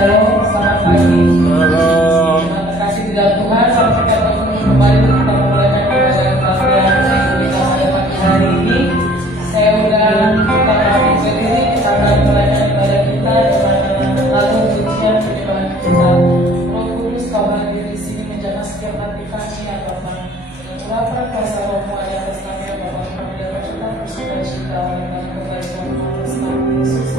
Shalom, selamat pagi. Halo. Terima kasih di dalam Tuhan. Sampai ketemu kembali kita memulaikan ibadah kebaktian kita pada pagi hari ini. Saya undang kita berdiri, kita akan memulaikan ibadah kita dengan lagu pujian penyembahan kita. Roh Kudus, Kau hadir di sini menjaga setiap hati kami ya Bapa. Lapar kuasa Rohmu di atas kami ya Bapa. Kami dapat tetap bersuka-cita dalam kebaikan Tuhan Nama Yesus.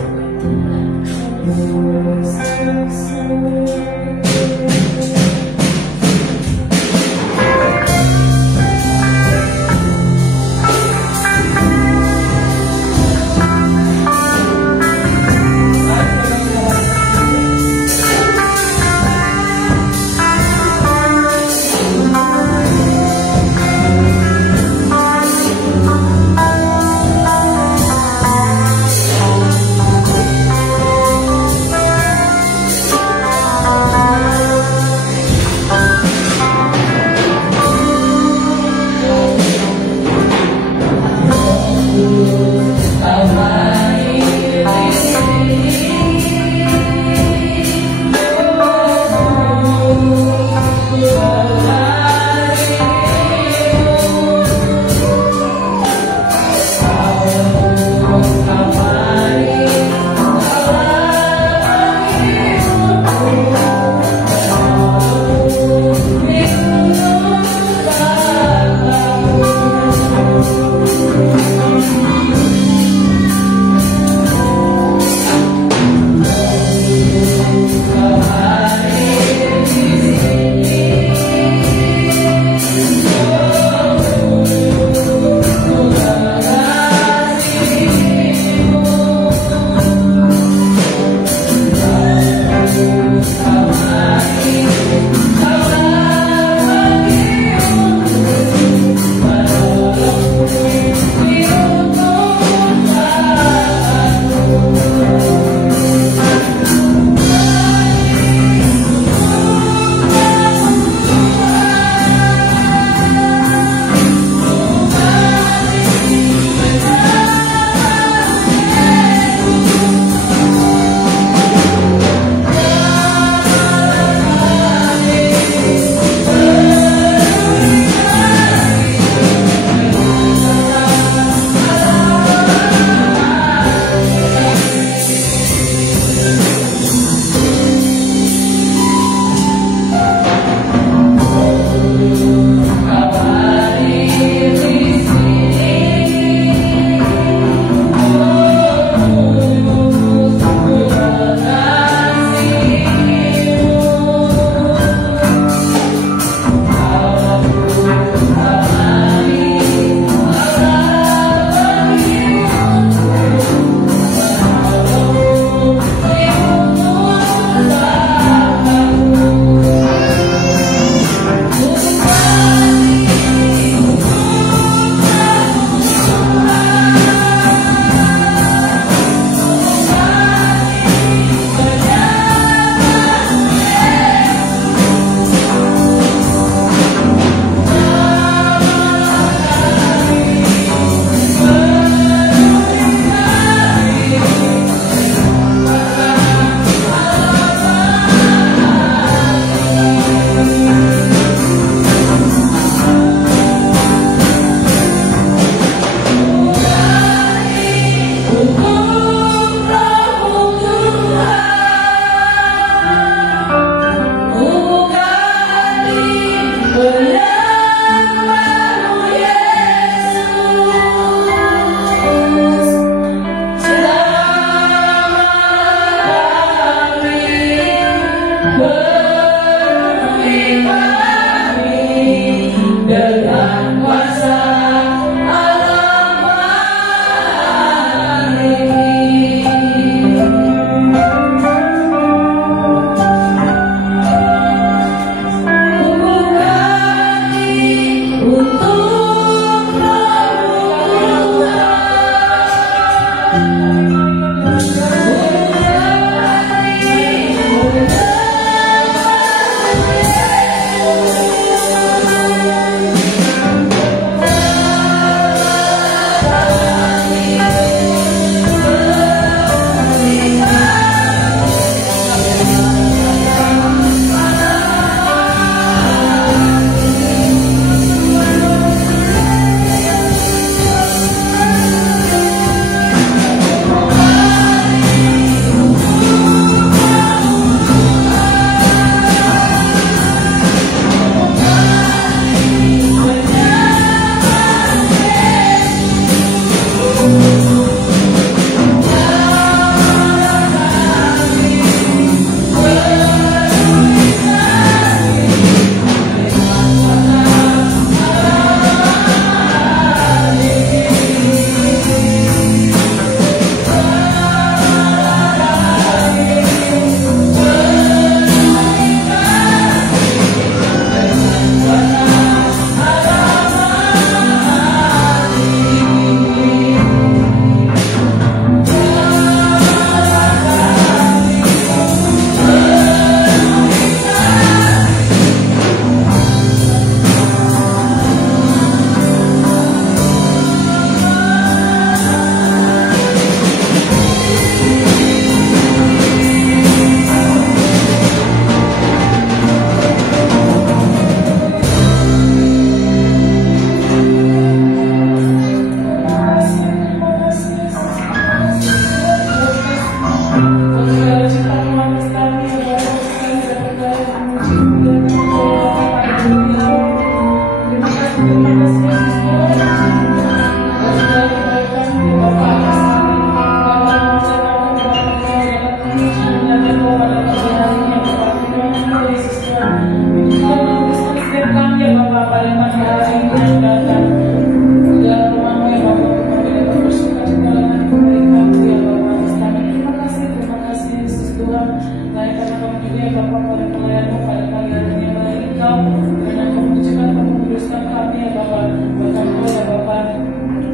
Bapa pada pelayanmu pada pagi hari ini melayani Engkau, karena Engkau mengucapkan kamu kuduskan kami ya Bapa. Bahkan Engkau ya Bapa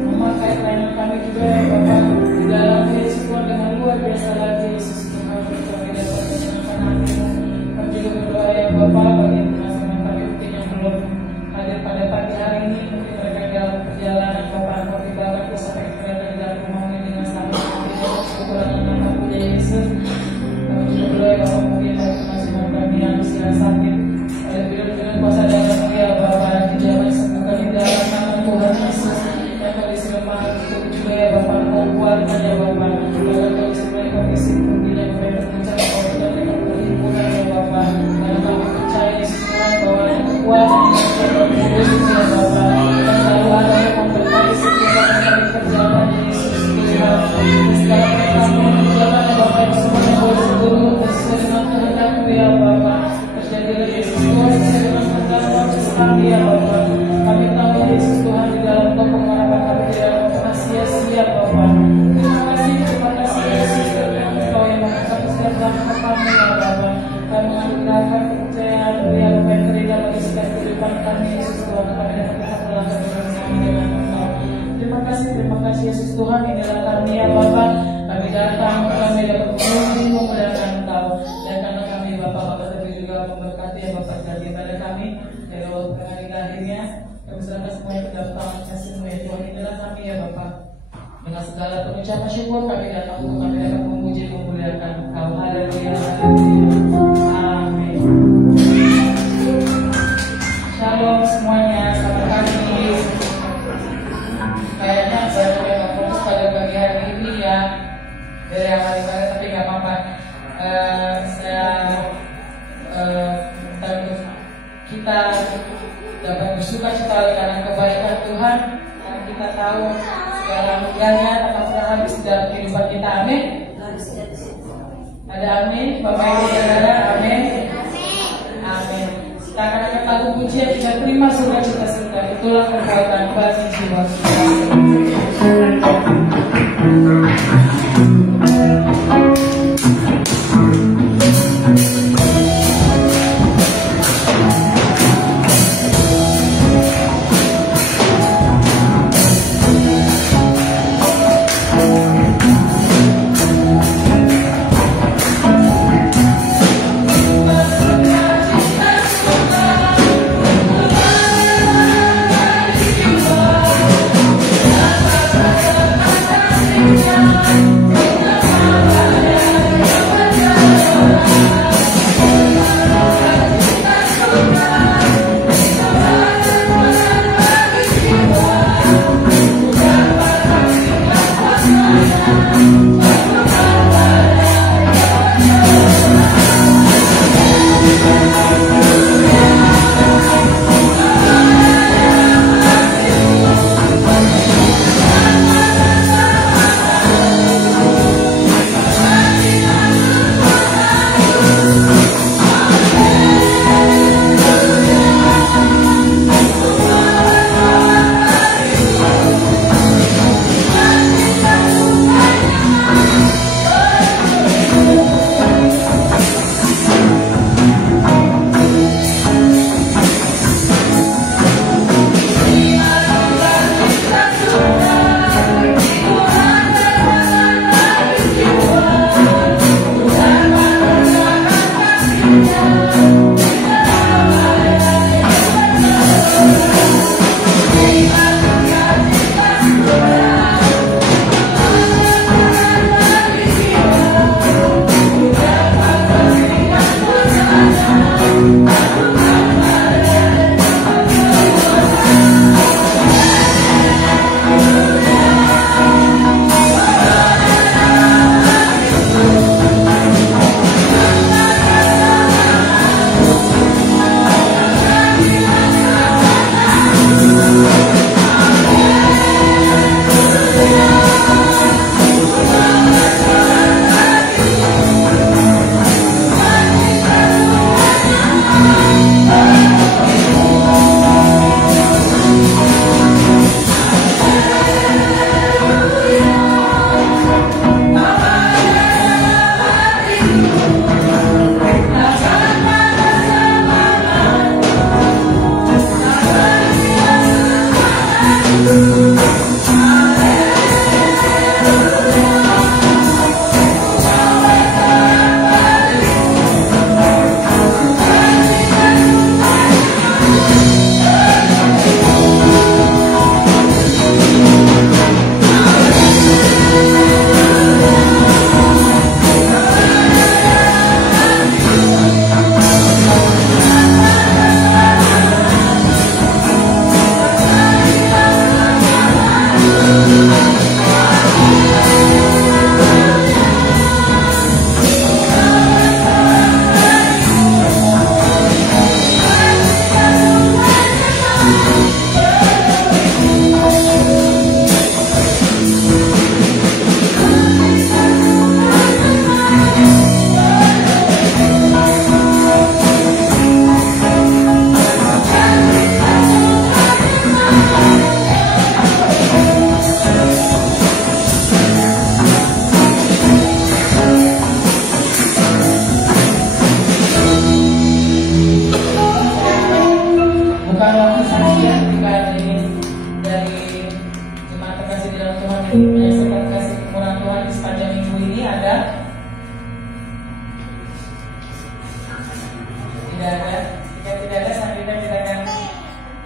memakai pelayanan kami juga ya Bapa di dalam Yesus Tuhan dengan luar biasa lagi Yesus Tuhan kami dapat menyenangkan hatimu. Kami juga berdoa ya Bapa bagi teman-teman kami mungkin yang belum hadir pada pagi hari ini, mungkin mereka dalam perjalanan Bapa Engkau tiba-tiba sampai berada di dalam rumah ini dengan selamat dan kekurangan nama punya Yesus. Kami juga berdoa ya Bapa mungkin bagi teman-teman kami yang sedang sakit ada beliau dengan kuasa darah ya Bapa dijalan sembuhkan di dalam nama Tuhan Yesus. Yang kondisi lemah itu juga ya Bapa Engkau kuatkan ya Bapa. Bahkan kondisi mulai kondisi mungkin yang mereka mencari Engkau dan mereka berhimpunan ya Bapa. Karena kami percaya Yesus Tuhan bahwa yang kekuatan yang Yesus ya Bapa yang selalu ada yang memberkati setiap kami kerjakan Yesus Tuhan. Segala kami mengerjakan ya Bapa yang semuanya boleh seluruh sesuai dengan kehendak-Mu ya Bapa. Terjadilah Yesus Tuhan sesuai dengan kehendak kami ya Bapa. Kami tahu Yesus Tuhan di dalam Engkau pengharapan kami di dalam Engkau sia-sia Bapa. Terima kasih Yesus karena Engkau yang mengangkat setiap langkah kami ya Bapa. Kami menganugerahkan kepercayaan ya Bapa yang terindah bagi setiap kehidupan kami Yesus Tuhan. Kami dapat melihat langkah bersama dengan Engkau. Terima kasih Yesus Tuhan. Inilah kami ya Bapa. Kami datang, kami dapat memuji memuliakan Engkau. Dan karena kami Bapa tapi juga memberkati ya Bapa janji pada kami dari waktu hari akhirnya. Kami serahkan semuanya ke dalam tangan kasih-Mu ya Tuhan. Inilah kami ya Bapa. Dengan segala pengucapan syukur kami datang untuk kami dapat memuji memuliakan Engkau. Haleluya. Amin. Shalom semuanya. Selamat pagi. Kayaknya baru yang fokus pada pagi hari ini ya. Dari yang hari baru tapi nggak apa-apa. Saya kita dapat bersuka cita karena kebaikan Tuhan. Karena kita tahu segala anugerahnya tak pernah habis dalam kehidupan kita. Amin. Ada amin, Bapak Ibu Saudara. Amin. Amin. Kita akan angkat lagu pujian 35 sukacita serta itulah kekuatan bagi jiwa kita. We'll be right back.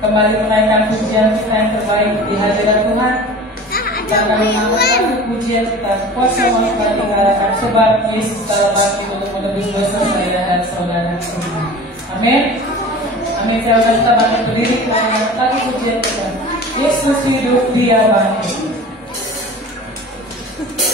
kembali menaikkan pujian kita yang terbaik di hadirat Tuhan. Kita akan mengamalkan pujian kita kuasa maafkan tinggalkan sebab Yesus telah mati untuk menebus dosa saya dan saudara semua. Amin. Amin. Saudara kita bangkit berdiri kita mengamalkan pujian kita. Yesus hidup, Dia bangkit. Oh,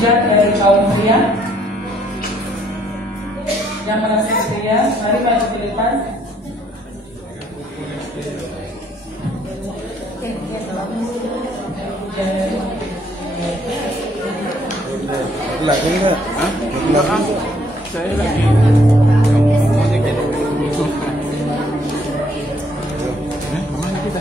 Dari kaum pria yang merasa pria, mari maju ke depan. Lagi enggak? Hah? Saya lagi. Kemana kita?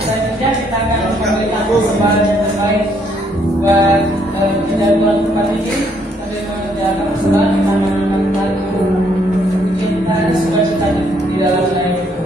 Selanjutnya kita akan memberikan persembahan yang terbaik buat penjaduan tempat ini. Sambil mengerjakan persembahan kita akan lagu cinta suka-suka di dalam lain itu.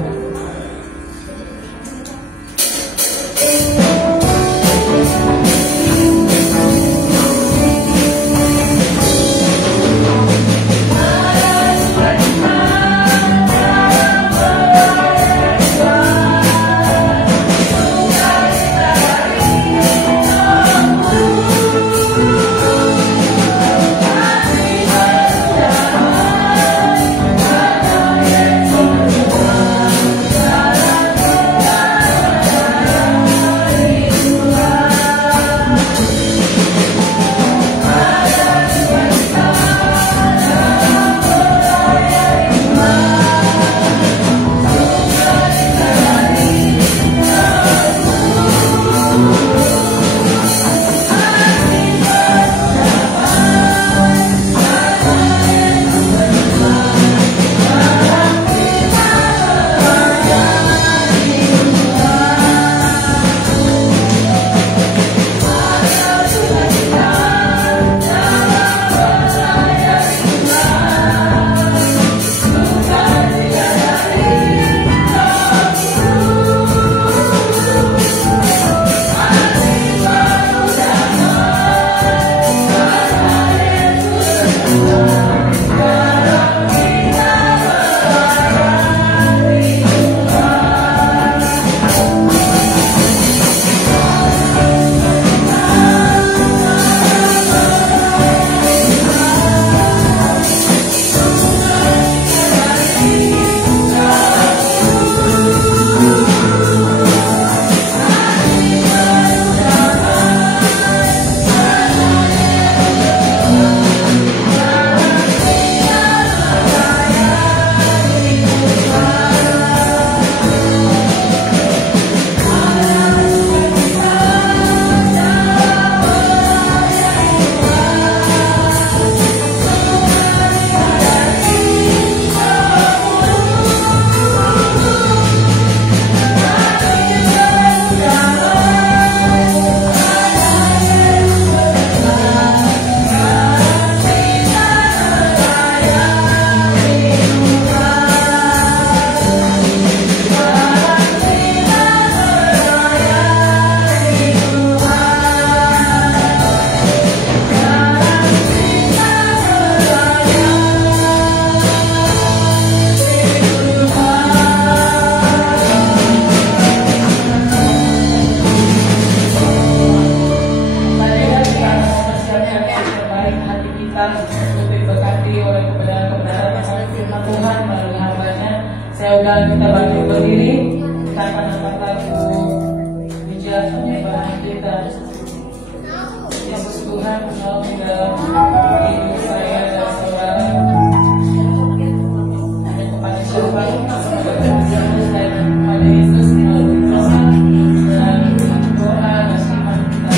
Saya undang kita bangkit berdiri, kita akan angkat lagu pujian penyembahan kita. Yang Tuhan menolong dalam hidup saya dan saudara. Hanya kepada siapa? Kepada Yesus dan kepada Yesus melalui doa dan doa dan iman kita.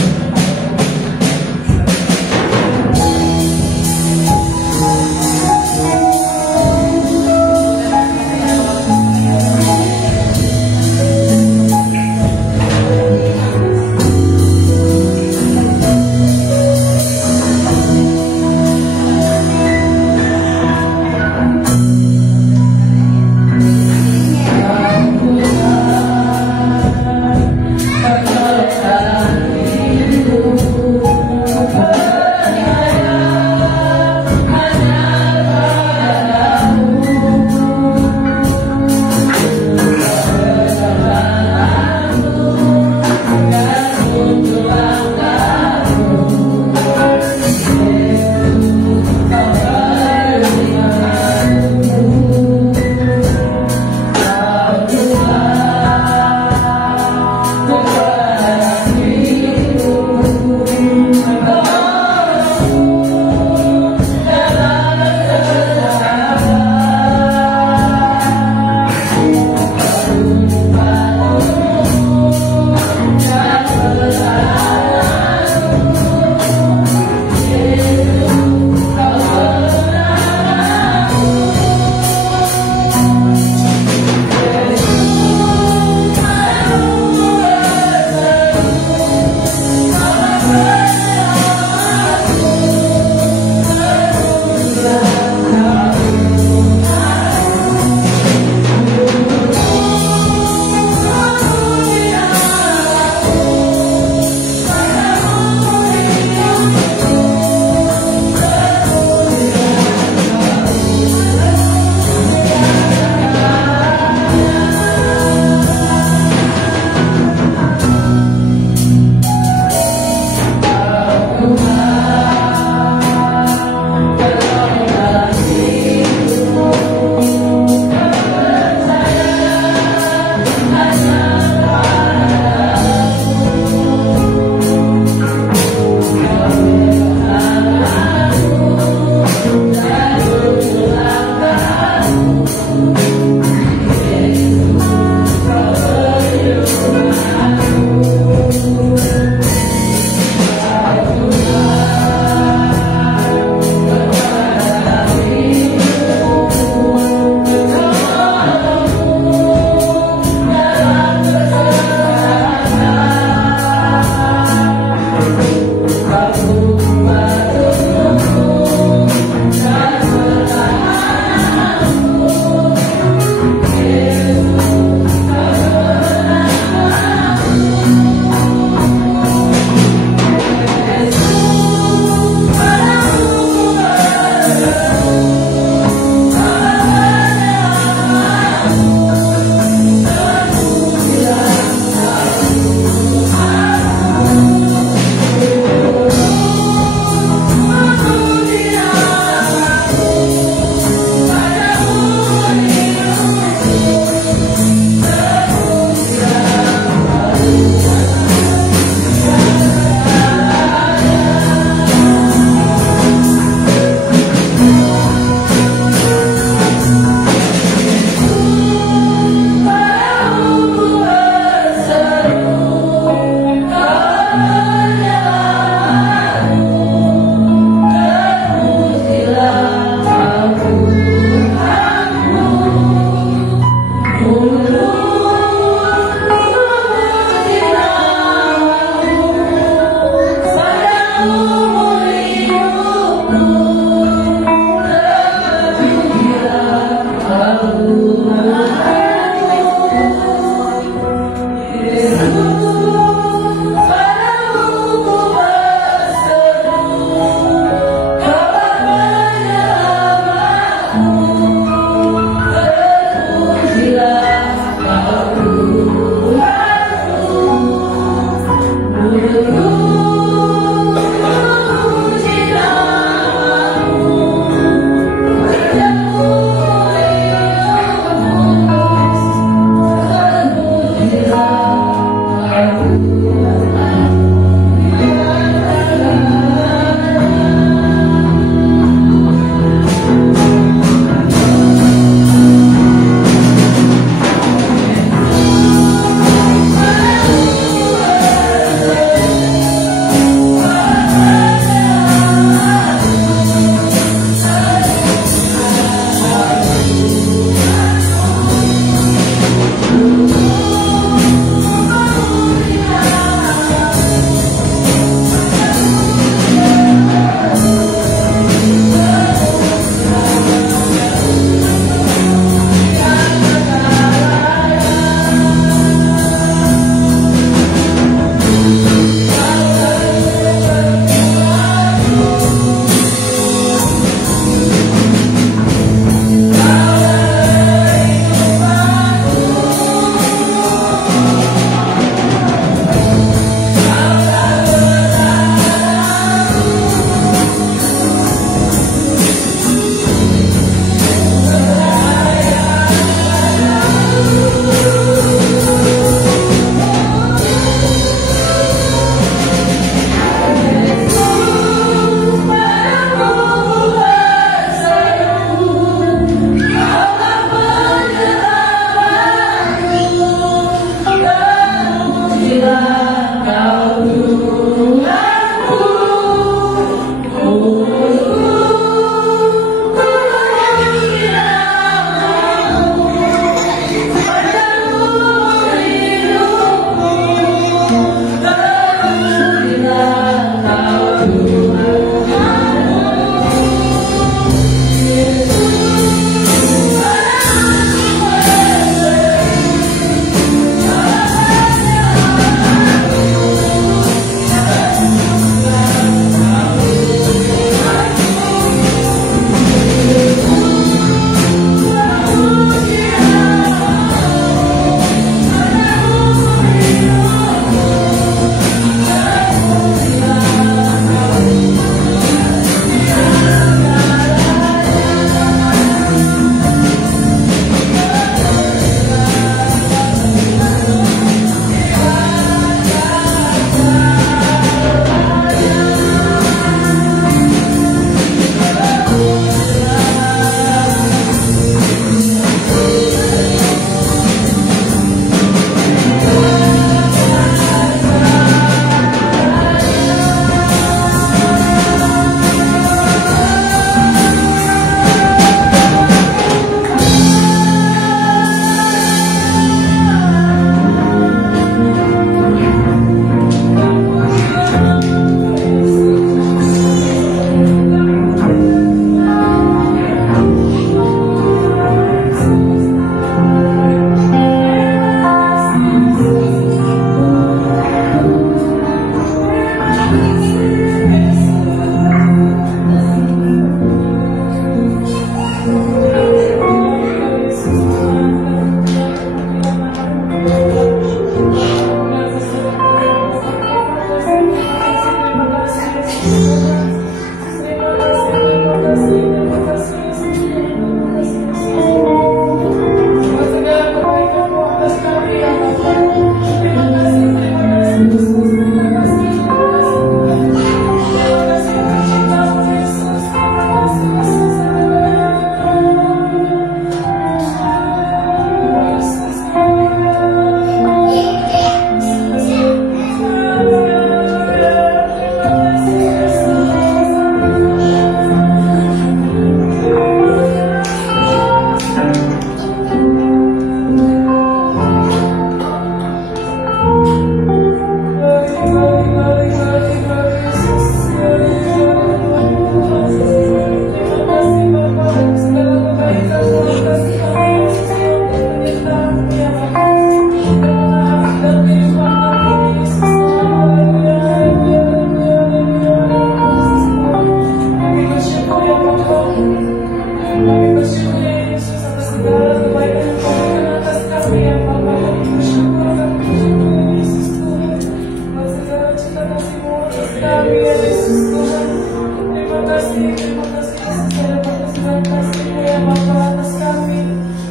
terima kasih Yesus ada perkesudahan kasih-Mu ya Bapa atas kami.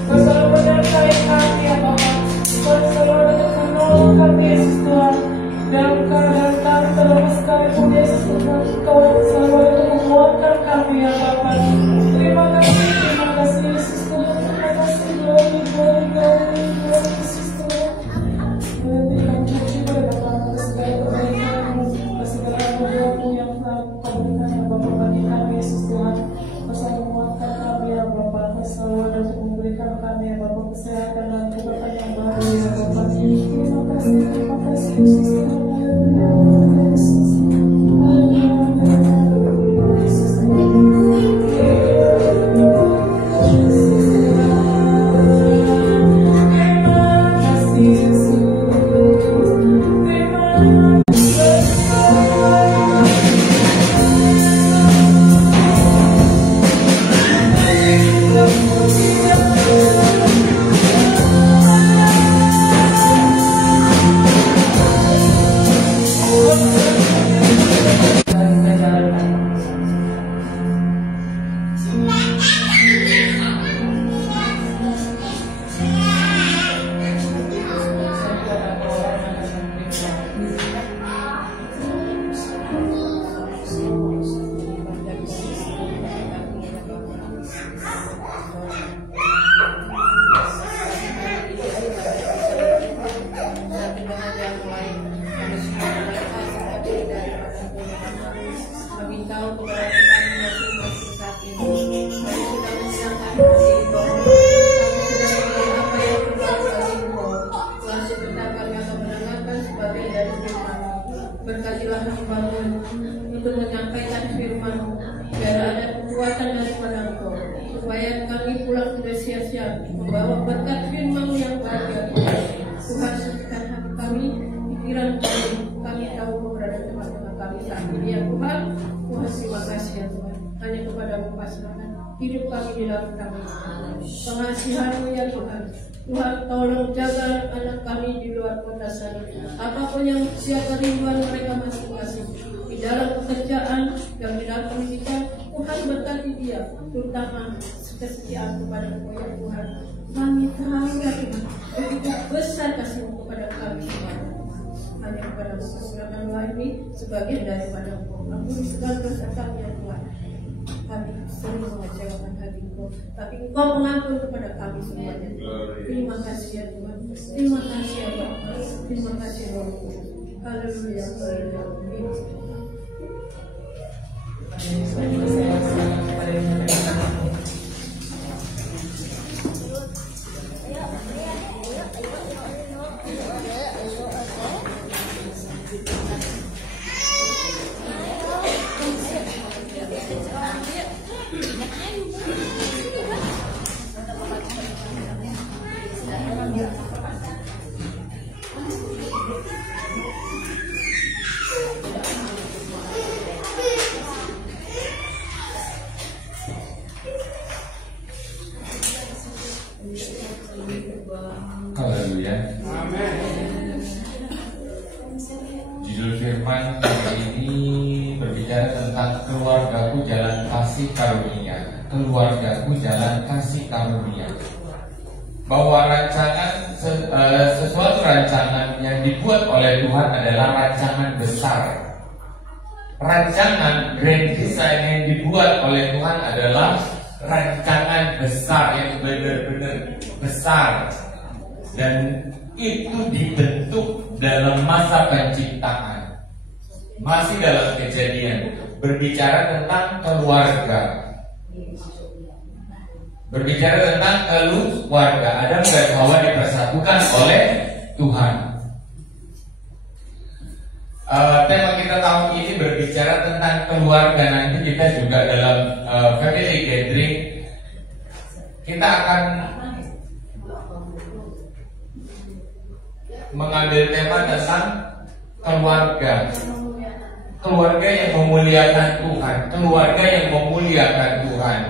Kau selalu menyertai kami ya Bapa. Kau selalu ada menolong kami Yesus Tuhan. Dalam keadaan kami terlepas sekalipun Yesus Tuhan, Kau selalu ada menguatkan kami ya Bapa. Terima kasih Yesus Tuhan. Terima kasih glory Yesus Tuhan. Terima kasih kepada Bapa atas segala kebaikan-Mu, atas segala anugerah-Mu yang telah Kau berikan ya Bapa bagi kami Yesus Tuhan. Kau selalu menguatkan kami ya Bapa. Kau selalu ada untuk memberikan kami ya Bapa kesehatan dan kekuatan yang baru ya Bapa. Terima kasih Yesus Tuhan. Berkatilah hamba-Mu untuk menyampaikan firman-Mu, biar ada kekuatan daripada Engkau, supaya kami pulang tidak sia-sia membawa berkat firman-Mu yang bahagia. Tuhan, sucikan hati kami, pikiran kami tahu keberadaan tengah-tengah kami saat ini ya Tuhan. Tuhan, terima kasih ya Tuhan. Hanya kepada-Mu pasrahkan hidup kami di dalam kami. Pengasihan-Mu ya Tuhan. Tuhan, tolong jaga anak kami di luar kota sana. Apapun yang siapa rinduan mereka masing-masing, di dalam pekerjaan dan di dalam pendidikan, Tuhan berkati dia, terutama kesetiaan kepada Engkau ya Tuhan. Kami tahu ya Tuhan, begitu besar kasih-Mu kepada kami semua. Hanya kepada persilakan doa ini sebagian daripada Engkau. Ampuni segala dosa kami ya Tuhan. Kami sering mengecewakan hati-Mu, tapi Engkau mengampuni kepada kami semuanya. Terima kasih ya Tuhan. Terima kasih ya Bapa. Terima kasih ya Roh Kudus. Haleluya. Haleluya. Judul firman hari ini berbicara tentang keluargaku jalan kasih karunia. Keluargaku jalan kasih karunia. Bahwa rancangan sesuatu rancangan yang dibuat oleh Tuhan adalah rancangan besar. Rancangan grand design yang dibuat oleh Tuhan adalah rancangan besar yang benar-benar besar. Dan itu dibentuk dalam masa penciptaan. Masih dalam Kejadian berbicara tentang keluarga. Berbicara tentang keluarga. Adam dan Hawa dipersatukan oleh Tuhan. Tema kita tahun ini berbicara tentang keluarga. Nanti kita juga dalam family gathering kita akan mengambil tema tentang keluarga. Keluarga yang memuliakan Tuhan. Keluarga yang memuliakan Tuhan.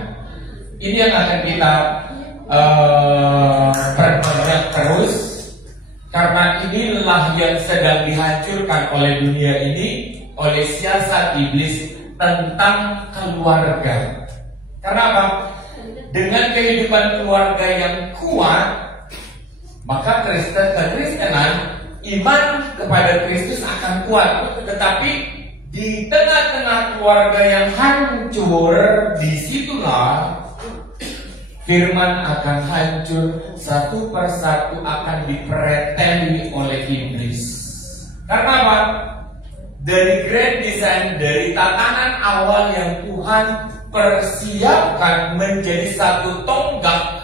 Ini yang akan kita perbanyak terus, karena inilah yang sedang dihancurkan oleh dunia ini, oleh siasat iblis tentang keluarga. Karena apa? Dengan kehidupan keluarga yang kuat, maka kekristenan, iman kepada Kristus akan kuat. Tetapi di tengah-tengah keluarga yang hancur, disitulah firman akan hancur, satu persatu akan dipreteli oleh iblis. Karena apa? Dari grand design, dari tatanan awal yang Tuhan persiapkan menjadi satu tonggak,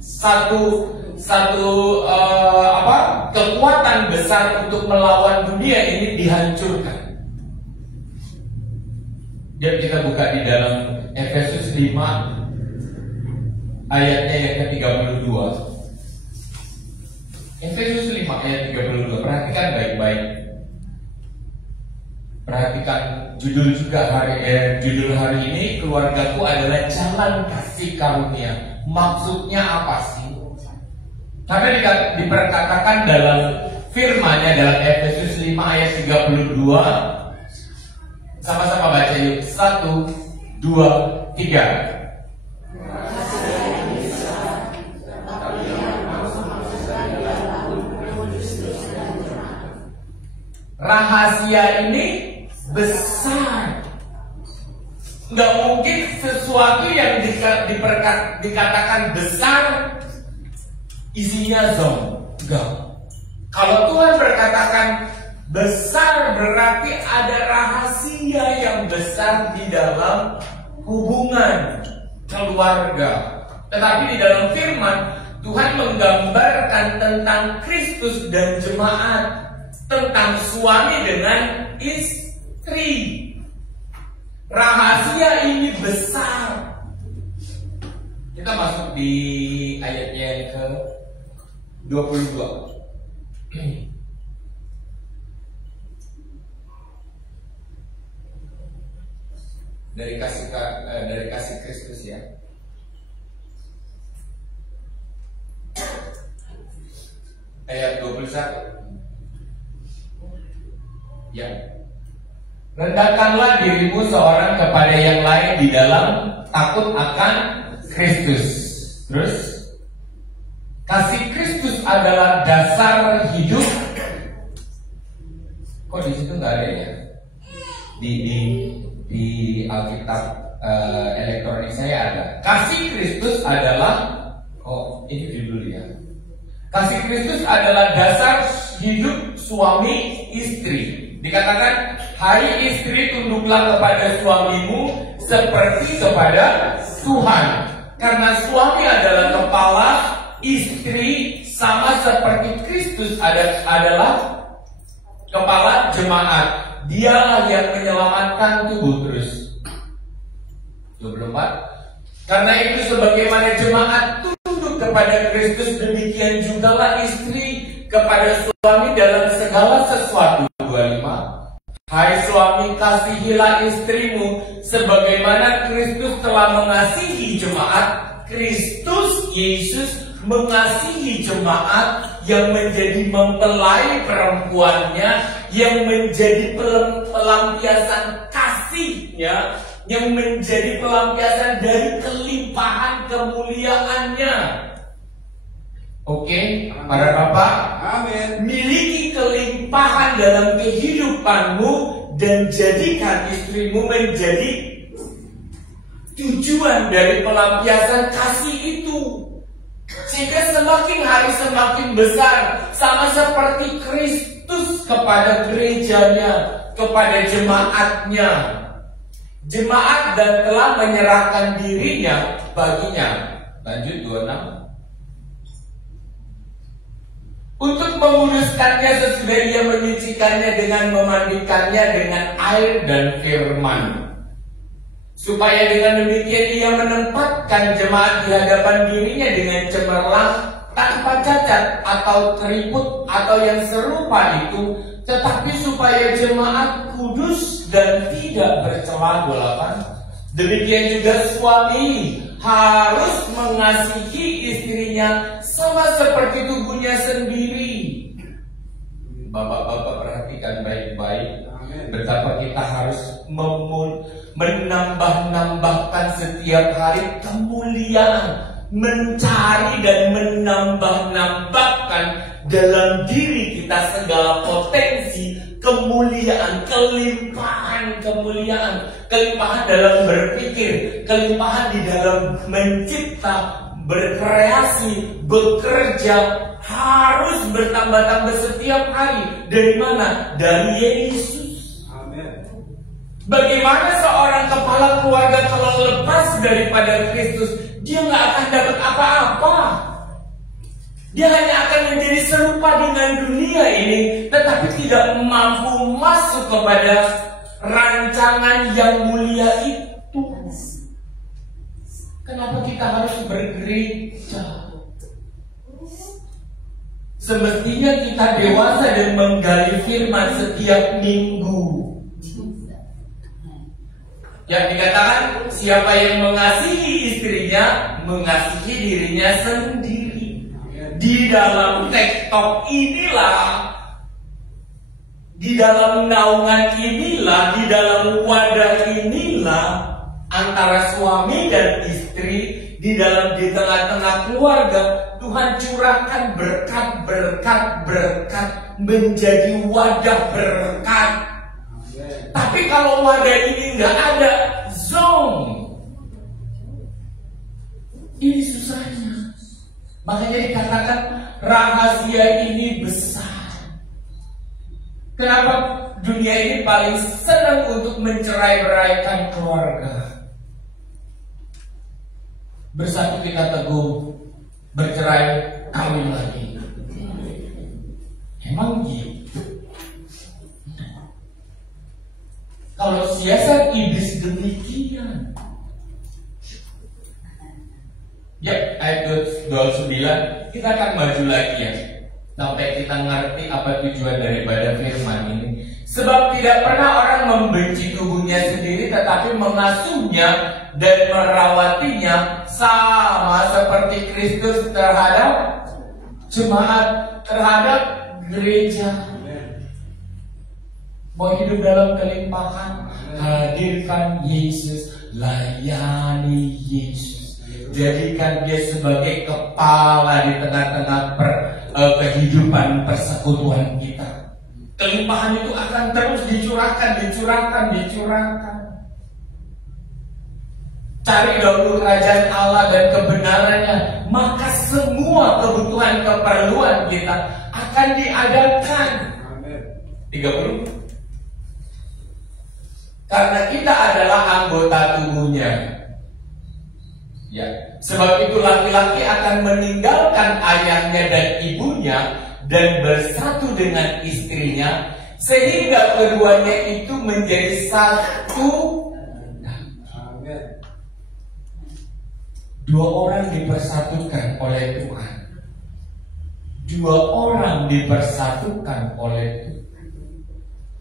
satu kekuatan besar untuk melawan dunia ini dihancurkan. Jadi kita buka di dalam Efesus 5 ayatnya yang ke-32. Efesus 5 ayat 32. Perhatikan baik-baik. Perhatikan judul juga judul hari ini, keluargaku adalah jalan kasih karunia. Maksudnya apa sih? Karena diperkatakan dalam firman-Nya dalam Efesus 5 ayat 32. Sama-sama baca yuk. 1, 2, 3. Rahasia ini besar. Nggak mungkin sesuatu yang dikatakan besar isinya zong. Enggak. Kalau Tuhan berkatakan besar, berarti ada rahasia yang besar di dalam hubungan keluarga. Tetapi di dalam firman Tuhan menggambarkan tentang Kristus dan jemaat, tentang suami dengan istri. Rahasia ini besar. Kita masuk di ayatnya yang ke-22. Dari kasih Kristus ya. Ayat 21. Ya. Rendahkanlah dirimu seorang kepada yang lain di dalam takut akan Kristus. Terus, kasih Kristus adalah dasar hidup. Kok di situ nggak ada ya? Di Alkitab elektronik saya ada. Kasih Kristus adalah, ini judul ya. Kasih Kristus adalah dasar hidup suami istri. Dikatakan, hai istri, tunduklah kepada suamimu seperti kepada Tuhan. Karena suami adalah kepala, istri sama seperti Kristus adalah kepala jemaat. Dialah yang menyelamatkan tubuh. Terus 24. Karena itu sebagaimana jemaat tunduk kepada Kristus, demikian jugalah istri kepada suami dalam segala sesuatu. 25. Hai suami, kasihilah istrimu sebagaimana Kristus telah mengasihi jemaat. Kristus Yesus mengasihi jemaat yang menjadi mempelai perempuannya, yang menjadi pelampiasan kasihnya, yang menjadi pelampiasan dari kelimpahan kemuliaannya. Oke, para bapak, amin. Miliki kelimpahan dalam kehidupanmu dan jadikan istrimu menjadi tujuan dari pelampiasan kasih itu. Sehingga semakin hari semakin besar, sama seperti Kristus kepada gerejanya, kepada jemaatnya. Jemaat dan telah menyerahkan dirinya baginya. Lanjut 26. Untuk menguruskannya sesudah ia menyucikannya dengan memandikannya dengan air dan firman, supaya dengan demikian ia menempatkan jemaat di hadapan dirinya dengan cemerlang, tanpa cacat atau keriput atau yang serupa itu, tetapi supaya jemaat kudus dan tidak bercela. 28. Demikian juga suami harus mengasihi istrinya sama seperti tubuhnya sendiri. Bapak-bapak perhatikan baik-baik. Betapa kita harus menambah-nambahkan setiap hari kemuliaan, mencari dan menambah-nambahkan dalam diri kita segala potensi kemuliaan, kelimpahan kemuliaan, kelimpahan dalam berpikir, kelimpahan di dalam mencipta, berkreasi, bekerja, harus bertambah-tambah setiap hari. Dari mana? Dari Yesus. Bagaimana seorang kepala keluarga kalau lepas daripada Kristus, dia nggak akan dapat apa-apa. Dia hanya akan menjadi serupa dengan dunia ini, tetapi tidak mampu masuk kepada rancangan yang mulia itu. Kenapa kita harus bergereja? Semestinya kita dewasa dan menggali firman setiap minggu. Yang dikatakan, siapa yang mengasihi istrinya, mengasihi dirinya sendiri. Di dalam TikTok inilah, di dalam naungan inilah, di dalam wadah inilah, antara suami dan istri, di tengah-tengah keluarga, Tuhan curahkan berkat menjadi wadah berkat. Tapi kalau wadah ini nggak ada, zong, ini susahnya. Makanya dikatakan rahasia ini besar. Kenapa dunia ini paling senang untuk mencerai-beraikan keluarga? Bersatu kita teguh, bercerai kawin lagi. Emang gitu? Kalau siasat iblis demikian. Ya, ayat 29 kita akan maju lagi ya, sampai kita ngerti apa tujuan daripada firman ini. Sebab tidak pernah orang membenci tubuhnya sendiri, tetapi mengasuhnya dan merawatinya, sama seperti Kristus terhadap jemaat, terhadap gereja. Mau hidup dalam kelimpahan, hadirkan Yesus, layani Yesus, jadikan dia sebagai kepala di tengah-tengah kehidupan persekutuan kita. Kelimpahan itu akan terus dicurahkan. Cari dahulu kerajaan Allah dan kebenarannya, maka semua kebutuhan keperluan kita akan diadakan. 30. Karena kita adalah anggota tubuhnya. Ya, sebab itu laki-laki akan meninggalkan ayahnya dan ibunya dan bersatu dengan istrinya, sehingga keduanya itu menjadi satu. Dua orang dipersatukan oleh Tuhan. Dua orang dipersatukan oleh Tuhan.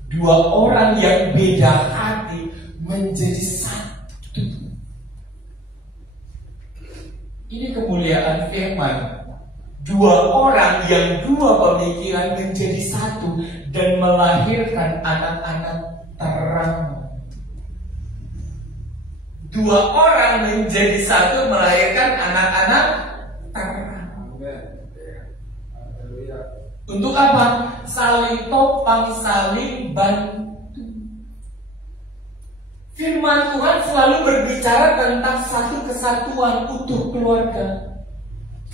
Dua orang yang beda hati menjadi satu. Ini kemuliaan firman. Dua orang yang dua pemikiran menjadi satu dan melahirkan anak-anak terang. Dua orang menjadi satu melahirkan anak-anak terang. Untuk apa? Saling topang, saling bantu. Firman Tuhan selalu berbicara tentang satu kesatuan utuh keluarga.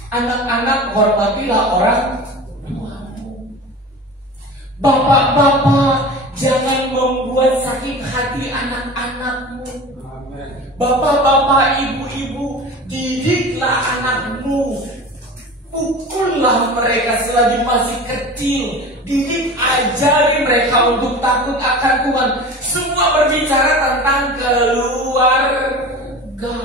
Anak-anak, hormatilah orang tuamu. Bapak-bapak, jangan membuat sakit hati anak-anakmu. Bapak-bapak, ibu-ibu, didiklah anakmu. Pukullah mereka selagi masih kecil. Didik, ajari mereka untuk takut akan Tuhan. Semua berbicara tentang keluarga.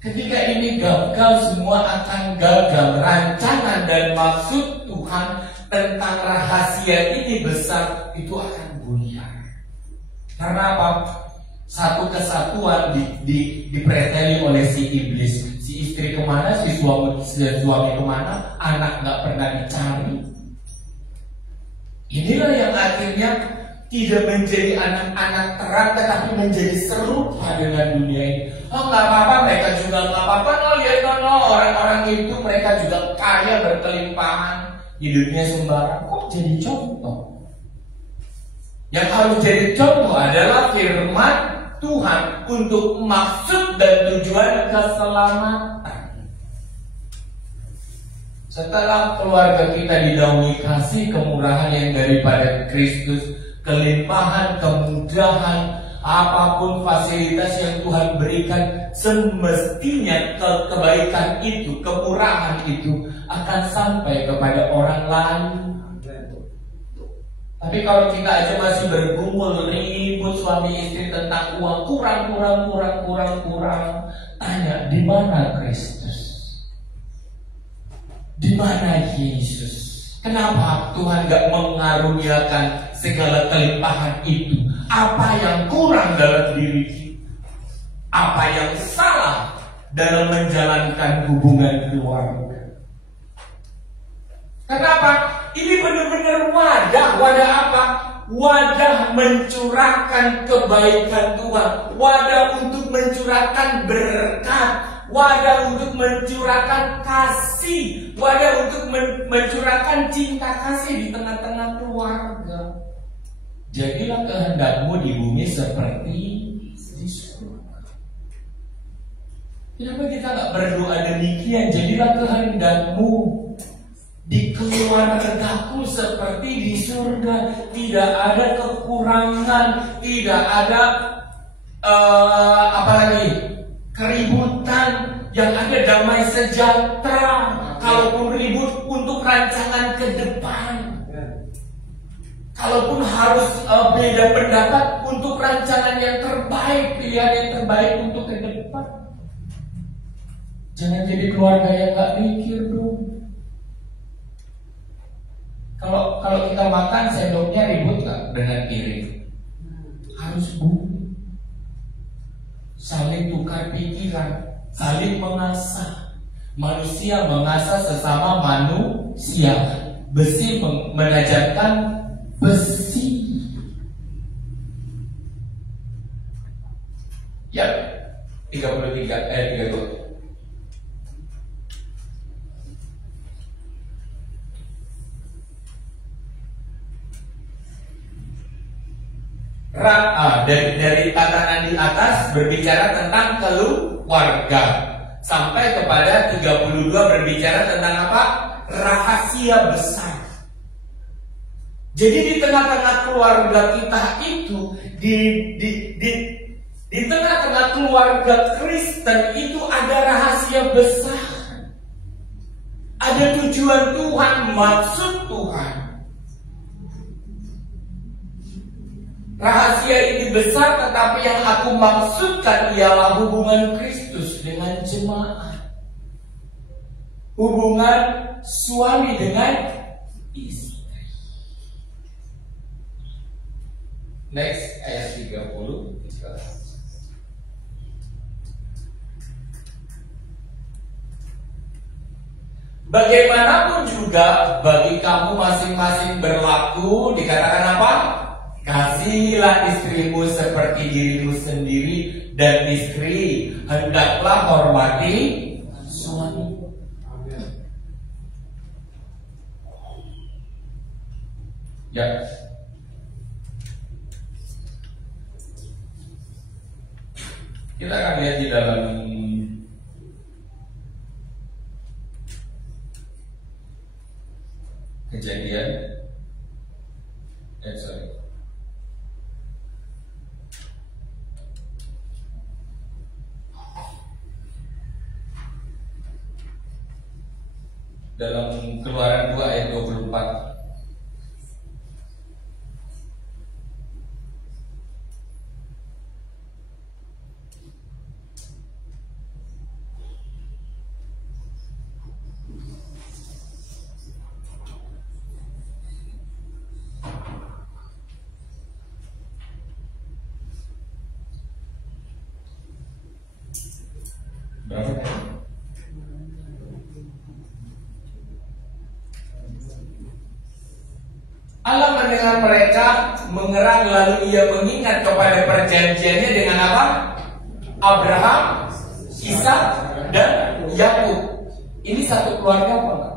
Ketika ini gagal, semua akan gagal. Rancangan dan maksud Tuhan tentang rahasia ini besar, itu akan buyar. Karena apa? Satu kesatuan dipreteli oleh si iblis. Si istri kemana, si suami kemana, anak gak pernah dicari. Inilah yang akhirnya tidak menjadi anak-anak terang, tetapi menjadi serupa dengan dunia ini. Oh nggak apa-apa, mereka juga nggak apa-apa. Oh lihat orang-orang itu mereka juga kaya berkelimpahan, hidupnya sembarang. Kok jadi contoh? Yang harus jadi contoh adalah firman Tuhan untuk maksud dan tujuan keselamatan. Setelah keluarga kita didahului kasih kemurahan yang daripada Kristus, kelimpahan, kemudahan, apapun fasilitas yang Tuhan berikan, semestinya kebaikan itu, kemurahan itu akan sampai kepada orang lain. Tapi kalau kita aja masih bergumul ribut suami istri tentang uang, kurang, tanya di mana Kristus? Di mana Yesus? Kenapa Tuhan gak mengaruniakan segala kelimpahan itu? Apa yang kurang dalam diri kita? Apa yang salah dalam menjalankan hubungan keluarga? Kenapa? Ini benar-benar wadah apa? Wadah mencurahkan kebaikan Tuhan, wadah untuk mencurahkan berkat, wadah untuk mencurahkan kasih, wadah untuk mencurahkan cinta kasih di tengah-tengah keluarga. Jadilah kehendakmu di bumi seperti di surga. Kenapa kita gak berdoa demikian? Jadilah kehendakmu di keluargaku seperti di surga. Tidak ada kekurangan, tidak ada keributan, yang ada damai sejahtera. Kalaupun ribut untuk rancangan ke depan, kalaupun harus beda pendapat untuk rancangan yang terbaik, pilihan yang terbaik untuk ke depan. Jangan jadi keluarga yang gak mikir dong. Kalau kita makan sendoknya ribut gak dengan piring? Harus bumi. Saling tukar pikiran, saling mengasah. Manusia mengasah sesama manusia. Besi mengajarkan besi. Ya, 32. Dari tatanan di atas berbicara tentang keluarga, sampai kepada 32 berbicara tentang apa? Rahasia besar. Jadi di tengah-tengah keluarga kita itu, di tengah-tengah keluarga Kristen itu ada rahasia besar. Ada tujuan Tuhan, maksud Tuhan. Rahasia ini besar, tetapi yang aku maksudkan ialah hubungan Kristus dengan jemaat. Hubungan suami dengan istri. Next, ayat 30. Bagaimanapun juga bagi kamu masing-masing berlaku, dikatakan apa? Kasihilah istrimu seperti dirimu sendiri, dan istri hendaklah hormati suami. Ya. Kita akan lihat di dalam Kejadian. Dalam Keluaran 2 ayat 24. Berapa tadi? Allah mendengar mereka mengerang, lalu ia mengingat kepada perjanjiannya dengan apa? Abraham, Ishak, dan Yakub. Ini satu keluarga apa enggak?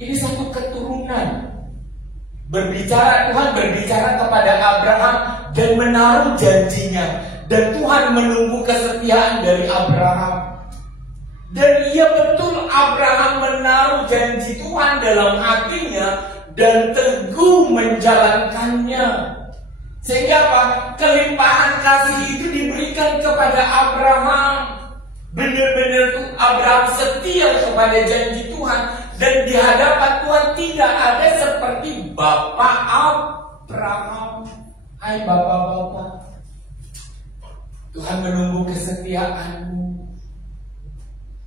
Ini satu keturunan. Tuhan berbicara kepada Abraham dan menaruh janjinya. Dan Tuhan menunggu kesetiaan dari Abraham. Dan iya betul, Abraham menaruh janji Tuhan dalam hatinya dan teguh menjalankannya. Sehingga apa? Kelimpahan kasih itu diberikan kepada Abraham. Benar-benar tuh Abraham setia kepada janji Tuhan. Dan di hadapan Tuhan tidak ada seperti Bapak Abraham. Hai bapak-bapak, Tuhan menunggu kesetiaanmu.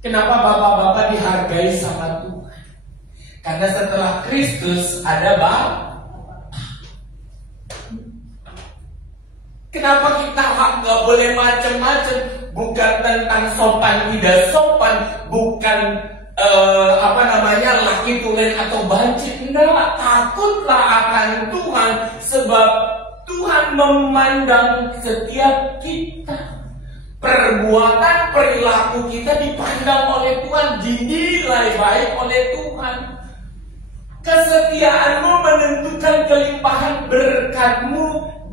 Kenapa bapak-bapak dihargai sama Tuhan? Karena setelah Kristus ada Bapak. Kenapa kita nggak boleh macam-macam? Bukan tentang sopan tidak sopan, bukan laki tulen atau banci. Enggak, takutlah akan Tuhan, sebab Tuhan memandang setiap kita. Perbuatan perilaku kita dipandang oleh Tuhan, dinilai baik oleh Tuhan. Kesetiaanmu menentukan kelimpahan berkatmu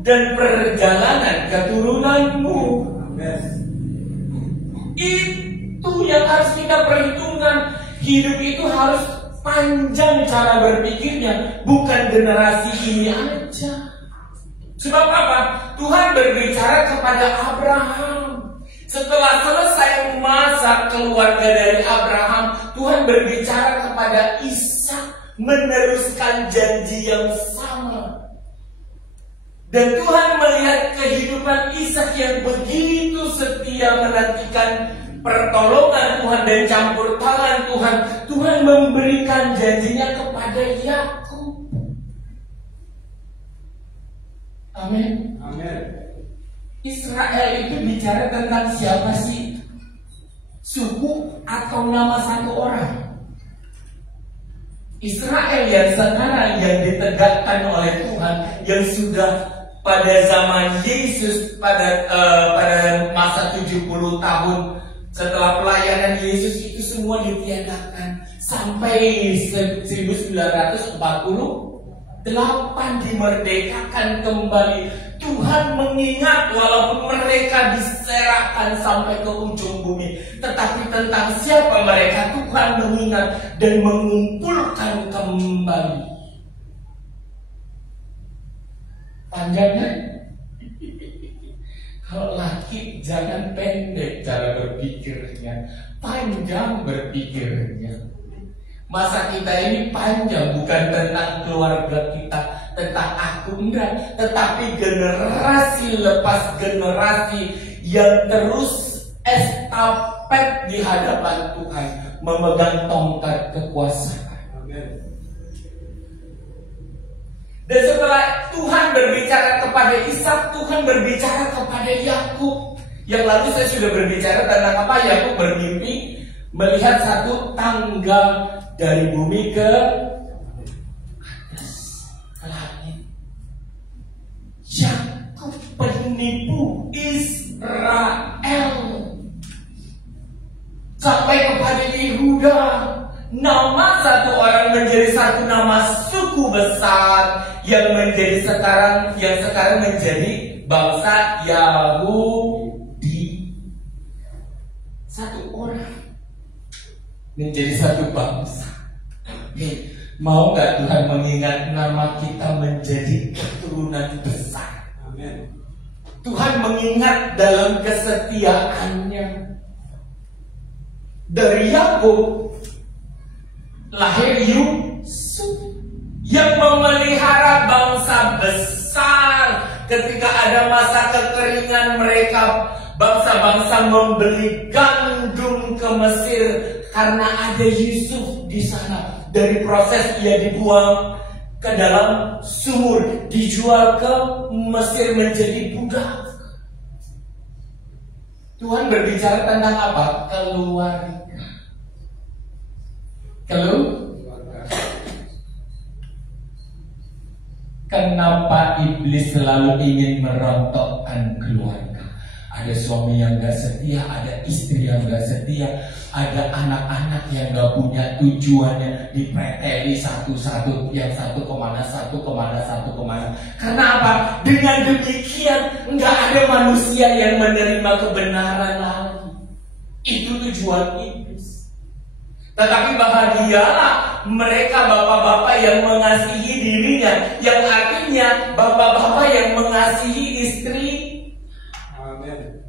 dan perjalanan keturunanmu. Itu yang harus kita perhitungkan. Hidup itu harus panjang cara berpikirnya, bukan generasi ini aja. Sebab apa? Tuhan berbicara kepada Abraham. Setelah selesai masa keluarga dari Abraham, Tuhan berbicara kepada Ishak, meneruskan janji yang sama. Dan Tuhan melihat kehidupan Ishak yang begitu setia menantikan pertolongan Tuhan dan campur tangan Tuhan. Tuhan memberikan janjinya kepada Yakub. Amin. Amin. Israel itu bicara tentang siapa sih? Suku atau nama satu orang? Israel yang sekarang yang ditegakkan oleh Tuhan, yang sudah pada zaman Yesus, pada masa 70 tahun setelah pelayanan Yesus, itu semua ditiadakan sampai 1948 dimerdekakan kembali. Tuhan mengingat walaupun mereka diserahkan sampai ke ujung bumi, tetapi tentang siapa mereka Tuhan mengingat dan mengumpulkan kembali. Panjangnya, kalau laki jangan pendek cara berpikirnya, panjang berpikirnya. Masa kita ini panjang, bukan tentang keluarga kita, tentang aku enggak, tetapi generasi lepas generasi yang terus estafet di hadapan Tuhan, memegang tongkat kekuasaan. Dan setelah Tuhan berbicara kepada Ishak, Tuhan berbicara kepada Yakub. Yang lalu saya sudah berbicara tentang apa? Yakub bermimpi melihat satu tangga dari bumi ke atas, ke langit. Yakub penipu Israel sampai kepada Yehuda. Nama satu orang menjadi satu nama suku besar yang sekarang menjadi bangsa Yahudi. Satu orang menjadi satu bangsa. Mau gak Tuhan mengingat nama kita menjadi keturunan besar? Amin. Tuhan mengingat dalam kesetiaannya. Dari Yakub lahir Yusuf yang memelihara bangsa besar. Ketika ada masa kekeringan, mereka bangsa-bangsa membeli gandum ke Mesir karena ada Yusuf di sana. Dari proses ia dibuang ke dalam sumur, dijual ke Mesir menjadi budak. Tuhan berbicara tentang apa? Keluarga. Kenapa iblis selalu ingin merontokkan keluarga? Ada suami yang gak setia, ada istri yang gak setia, ada anak-anak yang gak punya tujuannya, dipreteli satu-satu, yang satu kemana. Karena apa? Dengan demikian gak ada manusia yang menerima kebenaran lagi. Itu tujuan iblis. Tetapi bahagialah mereka bapak-bapak yang mengasihi dirinya, yang artinya bapak-bapak yang mengasihi istri, Amin.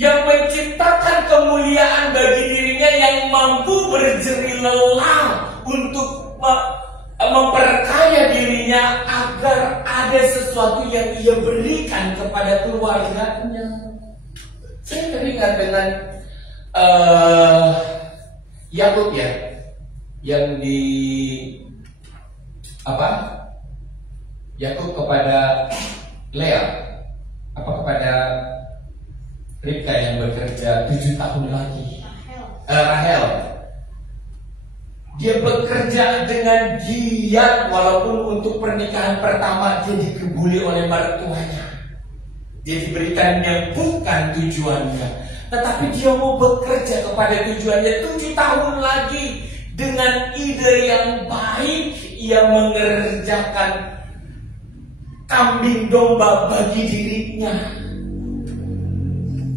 yang menciptakan kemuliaan bagi dirinya, yang mampu berjerih lelah untuk memperkaya dirinya agar ada sesuatu yang ia berikan kepada keluarganya. Saya teringat dengan Yakub ya, yang di Yakub kepada Lea, kepada Ribka yang bekerja 7 tahun lagi. Rahel. Dia bekerja dengan giat, walaupun untuk pernikahan pertama dia dikebuli oleh mertuanya. Dia diberikan yang bukan tujuannya, tetapi dia mau bekerja kepada tujuannya 7 tahun lagi. Dengan ide yang baik, ia mengerjakan kambing domba bagi dirinya.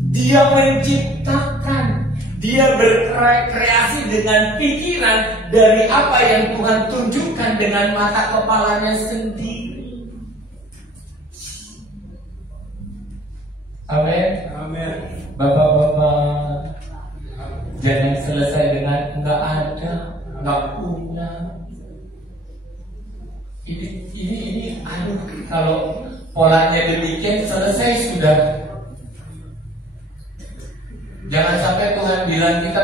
Dia menciptakan, dia berkreasi dengan pikiran dari apa yang Tuhan tunjukkan dengan mata kepalanya sendiri. Amin. Amin. Bapak-bapak, jangan selesai dengan nggak ada, nggak punya. Ini aduh, kalau polanya demikian selesai sudah. Jangan sampai Tuhan bilang kita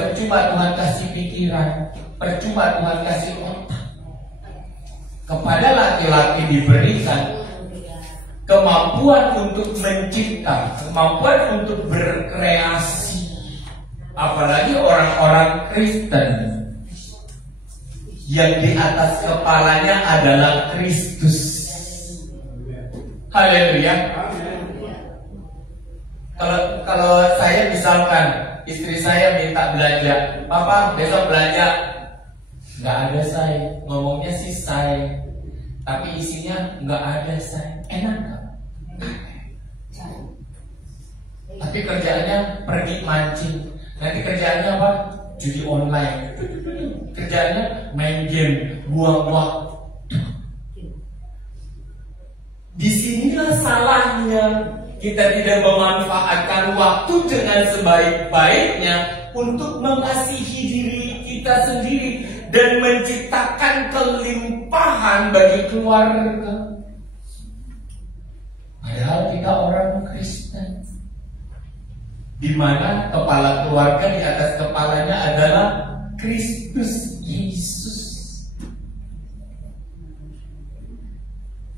percuma Tuhan kasih pikiran, percuma Tuhan kasih otak. Kepada laki-laki diberikan kemampuan untuk mencipta, kemampuan untuk berkreasi. Apalagi orang-orang Kristen yang di atas kepalanya adalah Kristus. Haleluya. Kalau saya misalkan istri saya minta belanja, Papa besok belanja, nggak ada saya, ngomongnya sih saya, tapi isinya nggak ada saya, enak nggak? Tapi kerjaannya pergi mancing, nanti kerjaannya apa? Judi online, kerjaannya main game, buang waktu. Disinilah salahnya. Kita tidak memanfaatkan waktu dengan sebaik-baiknya untuk mengasihi diri kita sendiri dan menciptakan kelimpahan bagi keluarga. Padahal kita orang Kristen, di mana kepala keluarga di atas kepalanya adalah Kristus Yesus.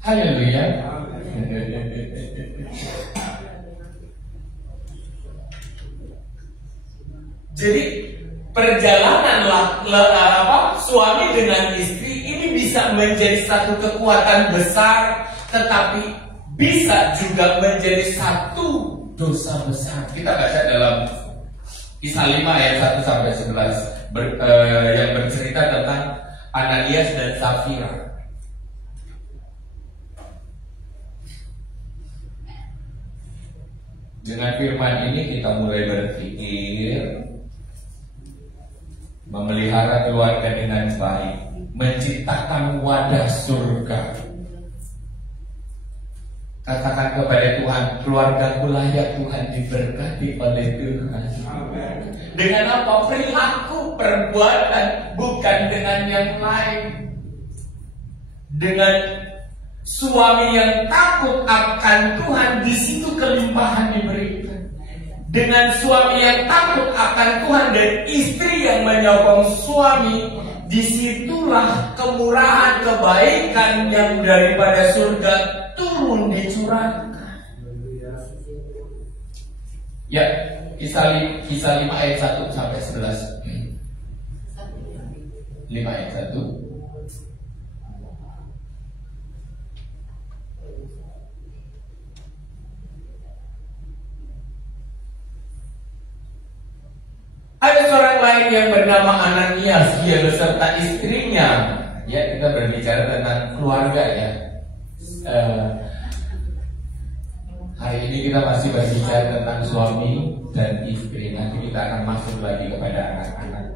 Haleluya. Jadi perjalanan suami dengan istri ini bisa menjadi satu kekuatan besar, tetapi bisa juga menjadi satu dosa besar. Kita baca dalam Kisah 5 ayat 1-11 yang bercerita tentang Ananias dan Safira. Dengan firman ini kita mulai berpikir, memelihara keluarga dengan baik, menciptakan wadah surga. Katakan kepada Tuhan, keluargaku layak Tuhan diberkati oleh Tuhan. Dengan apa? Perilaku, perbuatan, bukan dengan yang lain. Dengan suami yang takut akan Tuhan, di situ kelimpahan diberikan. Dengan suami yang takut akan Tuhan dan istri yang menyokong suami, disitulah kemurahan, kebaikan yang daripada surga turun dicurahkan. Ya, Kisah 5 ayat 1-11. 5 ayat 1. lain yang bernama Ananias, dia beserta istrinya. Ya, kita berbicara tentang keluarga ya. Hari ini kita masih berbicara tentang suami dan istri. Nanti kita akan masuk lagi kepada anak-anak.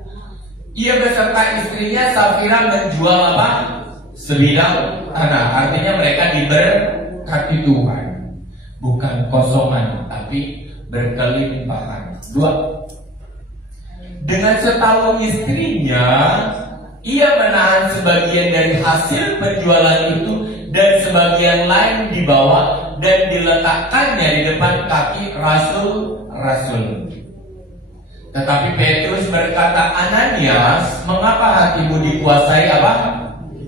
Ia beserta istrinya Safira menjual apa? Sebidang tanah. Artinya mereka diberkati Tuhan, bukan kosongan, tapi berkelimpahan. 2. Dengan setahun istrinya, ia menahan sebagian dari hasil penjualan itu dan sebagian lain dibawa dan diletakkannya di depan kaki rasul-rasul. Tetapi Petrus berkata, Ananias, mengapa hatimu dikuasai apa?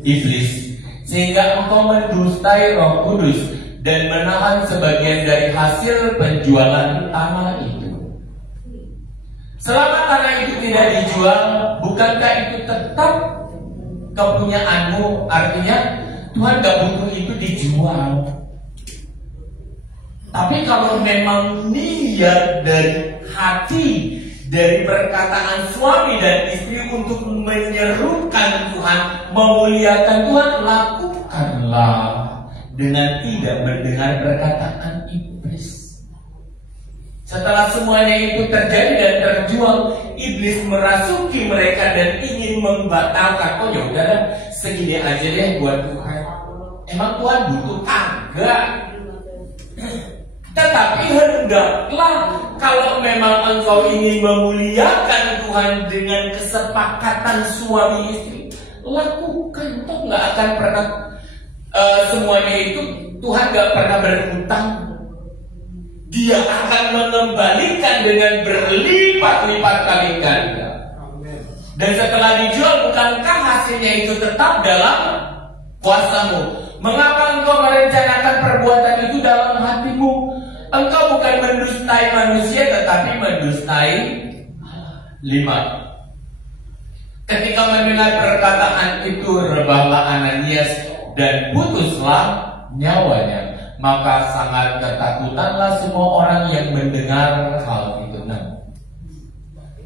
Iblis, sehingga engkau mendustai Roh Kudus dan menahan sebagian dari hasil penjualan tanah itu. Selama tanah itu tidak dijual, bukankah itu tetap kepunyaanmu? Artinya Tuhan gak butuh itu dijual. Tapi kalau memang niat dari hati, dari perkataan suami dan istri untuk menyerukan Tuhan, memuliakan Tuhan, lakukanlah dengan tidak mendengar perkataan iblis. Setelah semuanya itu terjadi dan terjual, iblis merasuki mereka dan ingin membatalkan. Oh ya udah, segini aja deh buat Tuhan. Emang Tuhan butuh? Kagak. Tetapi hendaklah kalau memang engkau ingin memuliakan Tuhan dengan kesepakatan suami istri, lakukan. Toh nggak akan pernah semuanya itu Tuhan nggak pernah berhutang. Dia akan mengembalikan dengan berlipat-lipat kali ganda. Dan setelah dijual, bukankah hasilnya itu tetap dalam kuasamu? Mengapa engkau merencanakan perbuatan itu dalam hatimu? Engkau bukan mendustai manusia, tetapi mendustai Allah. 5. Ketika mendengar perkataan itu, rebahlah Ananias dan putuslah nyawanya. Maka sangat ketakutanlah semua orang yang mendengar hal itu.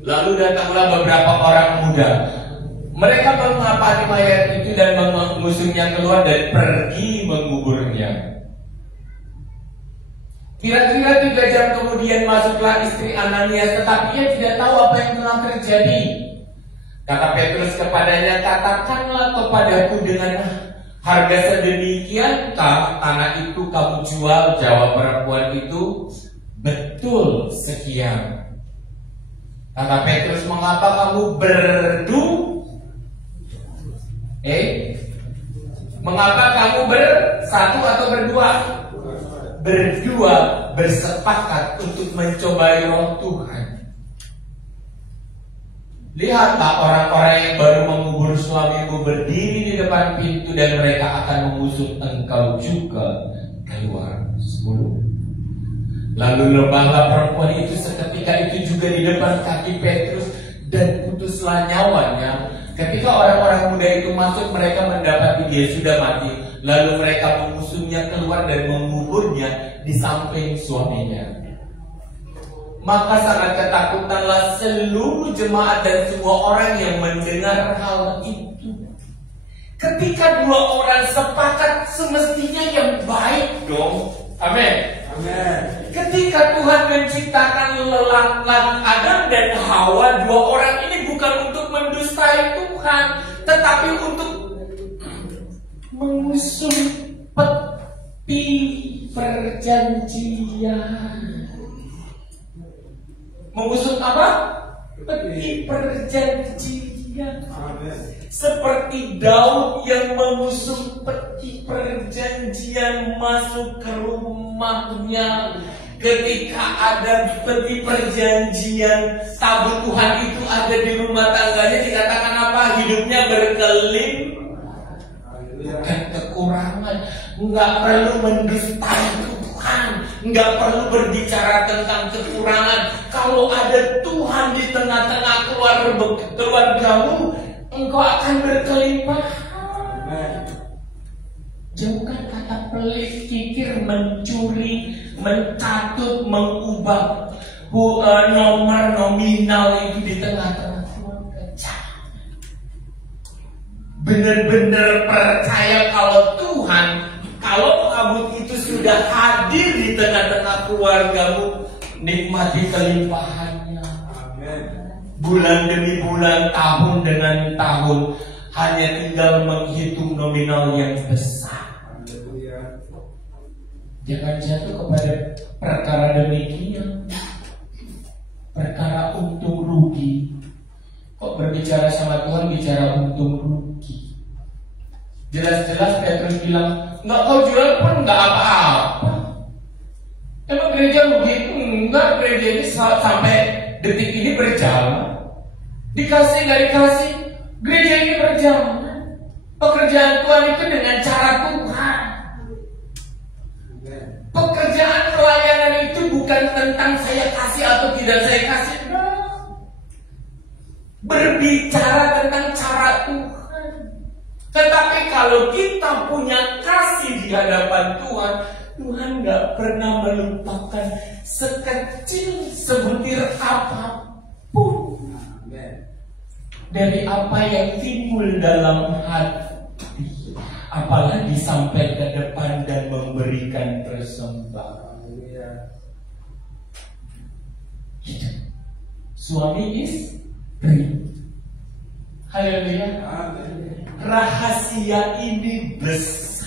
Lalu datanglah beberapa orang muda. Mereka mengapani mayat itu dan mengusungnya keluar dan pergi menguburnya. Kira-kira 3 jam kemudian masuklah istri Ananias, tetapi ia tidak tahu apa yang telah terjadi. Kata Petrus kepadanya, katakanlah kepadaku dengan harga sedemikiankah tanah itu kamu jual? Jawab perempuan itu, betul sekian. Kata Petrus, mengapa kamu mengapa kamu bersatu atau berdua? Berdua bersepakat untuk mencobai Roh Tuhan. Lihatlah orang-orang yang baru mengubur suamimu berdiri di depan pintu dan mereka akan mengusut engkau juga keluar. 10. Lalu rebahlah perempuan itu seketika itu juga di depan kaki Petrus dan putuslah nyawanya. Ketika orang-orang muda itu masuk, mereka mendapati dia sudah mati. Lalu mereka mengusungnya keluar dan menguburnya di samping suaminya. Maka sangat ketakutanlah seluruh jemaat dan semua orang yang mendengar hal itu. Ketika 2 orang sepakat, semestinya yang baik dong. Amin. Amin. Ketika Tuhan menciptakan Adam dan Hawa, 2 orang ini bukan untuk mendustai Tuhan, tetapi untuk mengusung peti perjanjian. Mengusung apa? Peti perjanjian. Seperti Daud yang mengusung peti perjanjian masuk ke rumahnya. Ketika ada peti perjanjian, tabut Tuhan itu ada di rumah tangganya, dikatakan apa? Hidupnya berkelimpahan. Bukan kekurangan. Nggak perlu mendustai Tuhan, nggak perlu berbicara tentang kekurangan. Kalau ada Tuhan di tengah-tengah keluargamu, engkau akan berkelimpahan. Jauhkan kata pelit, kikir, mencuri, mencatut, mengubah nomor nominal itu di tengah-tengah keluarga. benar-benar percaya kalau Tuhan, kalau kabut itu sudah hadir di tengah-tengah keluargamu, nikmati kelimpahannya. Amin. Bulan demi bulan, tahun dengan tahun, hanya tinggal menghitung nominal yang besar. Haleluya. Jangan jatuh kepada perkara demikian, perkara untung rugi. Kok berbicara sama Tuhan bicara untung rugi? Jelas-jelas Petrus bilang, nggak kau jual pun nggak apa-apa. Emang gereja rugi? Enggak, gereja ini sampai detik ini berjalan. Dikasih nggak dikasih, gereja ini berjalan. Pekerjaan Tuhan itu dengan cara Tuhan. Amin. Pekerjaan pelayanan itu bukan tentang saya kasih atau tidak saya kasih. Berbicara tentang cara Tuhan. Tetapi kalau kita punya kasih di hadapan Tuhan, Tuhan gak pernah melupakan sekecil sebutir apapun Amin. dari apa yang timbul dalam hati, apalagi sampai ke depan dan memberikan persembahan. Haleluya. Suami istri. Haleluya. Amin. Rahasia ini besar.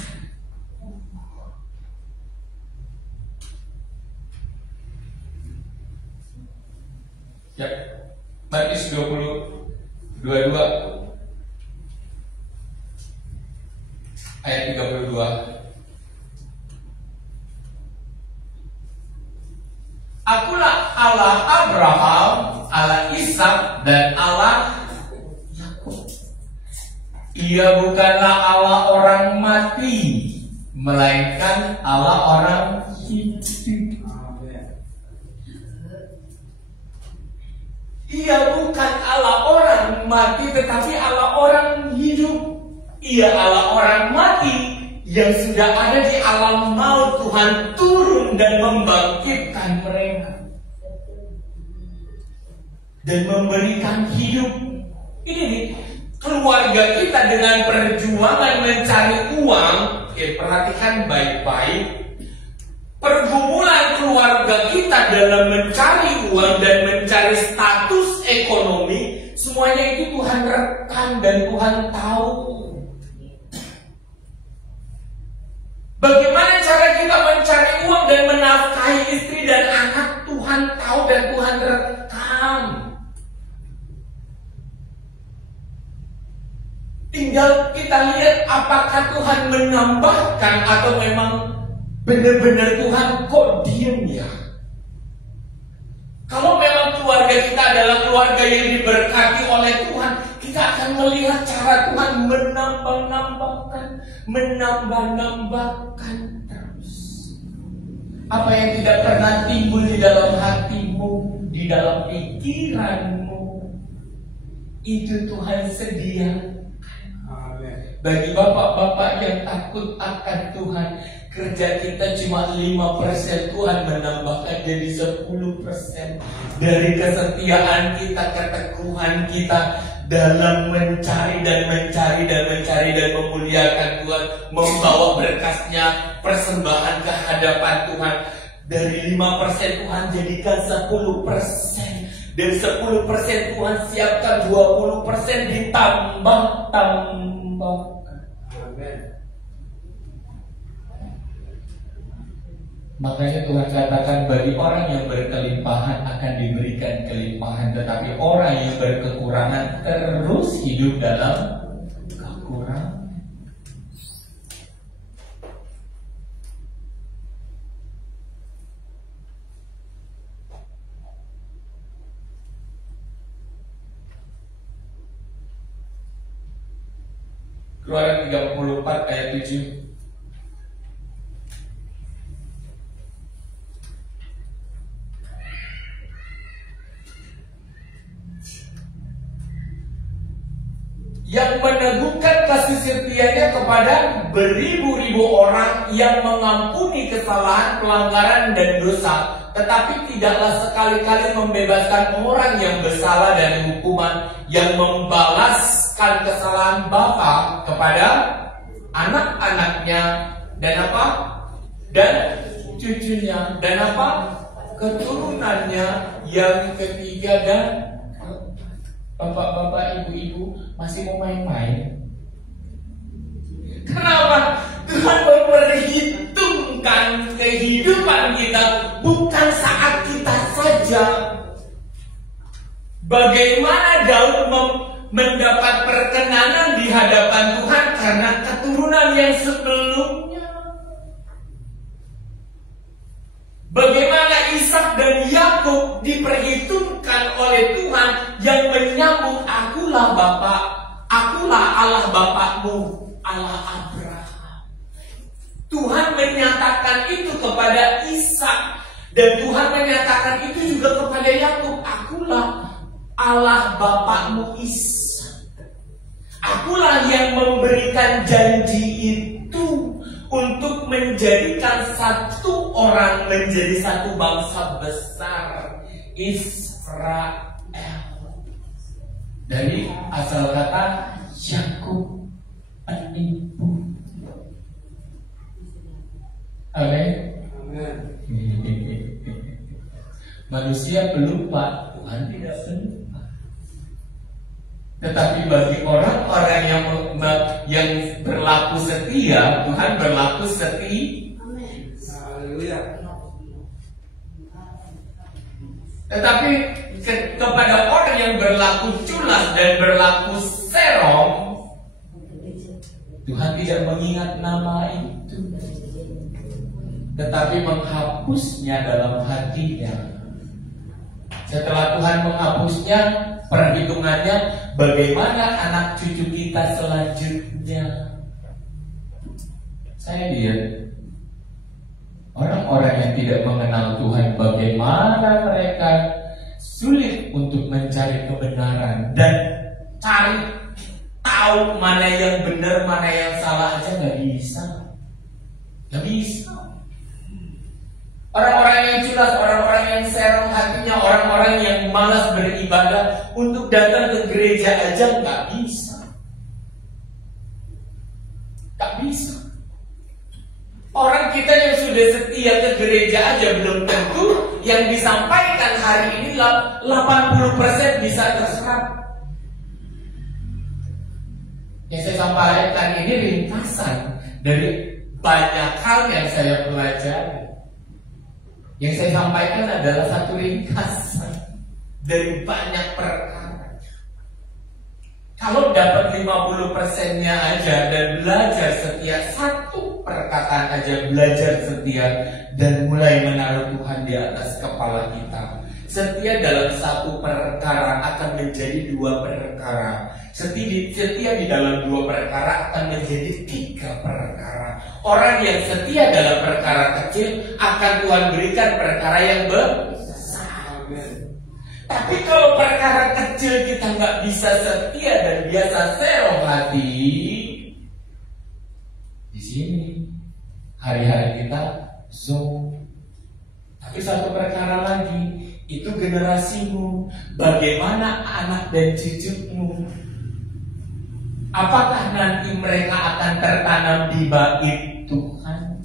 Ya, Matius 22 ayat 32. Akulah Allah Abraham, Allah Ishak, dan Allah Yakub. Ia bukanlah Allah orang mati, melainkan Allah orang hidup. Amin. Ia bukan Allah orang mati, tetapi Allah orang hidup. Ia Allah orang mati yang sudah ada di alam maut. Tuhan turun dan membangkitkan mereka dan memberikan hidup. Ini nih, keluarga kita dengan perjuangan mencari uang. Perhatikan baik-baik. Pergumulan keluarga kita dalam mencari uang dan mencari status ekonomi, semuanya itu Tuhan rekam dan Tuhan tahu. Bagaimana cara kita mencari uang dan menafkahi istri dan anak, Tuhan tahu dan Tuhan rekam. Tinggal kita lihat apakah Tuhan menambahkan atau memang benar-benar Tuhan kok diam ya. Kalau memang keluarga kita adalah keluarga yang diberkati oleh Tuhan, kita akan melihat cara Tuhan menambah-nambahkan terus. Apa yang tidak pernah timbul di dalam hatimu, di dalam pikiranmu, itu Tuhan sediakan. Amin. Bagi bapak-bapak yang takut akan Tuhan, kerja kita cuma 5%, Tuhan menambahkan jadi 10%. Dari kesetiaan kita, keteguhan kita dalam mencari dan memuliakan Tuhan, membawa berkasnya, persembahan ke hadapan Tuhan. Dari 5% Tuhan jadikan 10%. Dari 10% Tuhan siapkan 20% ditambah-tambahkan. Amin. Makanya Tuhan katakan bagi orang yang berkelimpahan akan diberikan kelimpahan, tetapi orang yang berkekurangan terus hidup dalam kekurangan. Keluaran 34 ayat 7. Yang meneguhkan kasih setianya kepada beribu-ribu orang, yang mengampuni kesalahan, pelanggaran, dan dosa, tetapi tidaklah sekali-kali membebaskan orang yang bersalah dari hukuman, yang membalas kesalahan bapa kepada anak-anaknya dan apa? Dan cucunya dan apa? Keturunannya yang ketiga. Dan bapak-bapak, ibu-ibu masih mau main-main? Kenapa? Tuhan memperhitungkan kehidupan kita, bukan saat kita saja. Bagaimana Daud mendapat perkenanan di hadapan Tuhan karena keturunan yang sebelumnya. Bagaimana Ishak dan Yakub diperhitungkan oleh Tuhan yang menyambut, akulah Bapak, akulah Allah bapakmu, Allah Abraham. Tuhan menyatakan itu kepada Ishak, dan Tuhan menyatakan itu juga kepada Yakub, akulah Allah bapakmu Ishak. Akulah yang memberikan janji itu untuk menjadikan satu orang menjadi satu bangsa besar, Israel. Dari asal kata Yakub, penipu. Amin. Manusia pelupa, Tuhan tidak pelupa. Tetapi bagi orang-orang yang berlaku setia, Tuhan berlaku setia. Haleluya. Tetapi kepada orang yang berlaku culas dan berlaku serong, Tuhan tidak mengingat nama itu, tetapi menghapusnya dalam hatinya. Setelah Tuhan menghapusnya, perhitungannya bagaimana anak cucu kita selanjutnya. Saya lihat orang-orang yang tidak mengenal Tuhan, bagaimana mereka sulit untuk mencari kebenaran dan cari tahu mana yang benar, mana yang salah aja nggak bisa. Nggak bisa. Orang-orang yang culas, orang-orang yang serong hatinya, orang-orang yang malas beribadah, untuk datang ke gereja aja nggak bisa. Nggak bisa. Orang kita yang sudah setia ke gereja aja belum tentu yang disampaikan hari ini 80% bisa terserap. Yang saya sampaikan ini ringkasan dari banyak hal yang saya pelajari. Yang saya sampaikan adalah satu ringkasan dari banyak perkara. Kalau dapat 50%-nya aja dan belajar setia, satu perkataan aja belajar setia dan mulai menaruh Tuhan di atas kepala kita. Setia dalam satu perkara akan menjadi dua perkara. Setia di dalam dua perkara akan menjadi tiga perkara. Orang yang setia dalam perkara kecil akan Tuhan berikan perkara yang besar. Tapi kalau perkara kecil kita nggak bisa setia dan biasa serong hati, di sini hari-hari kita zoom. Tapi satu perkara lagi, itu generasimu. Bagaimana anak dan cucumu? Apakah nanti mereka akan tertanam di bait Tuhan?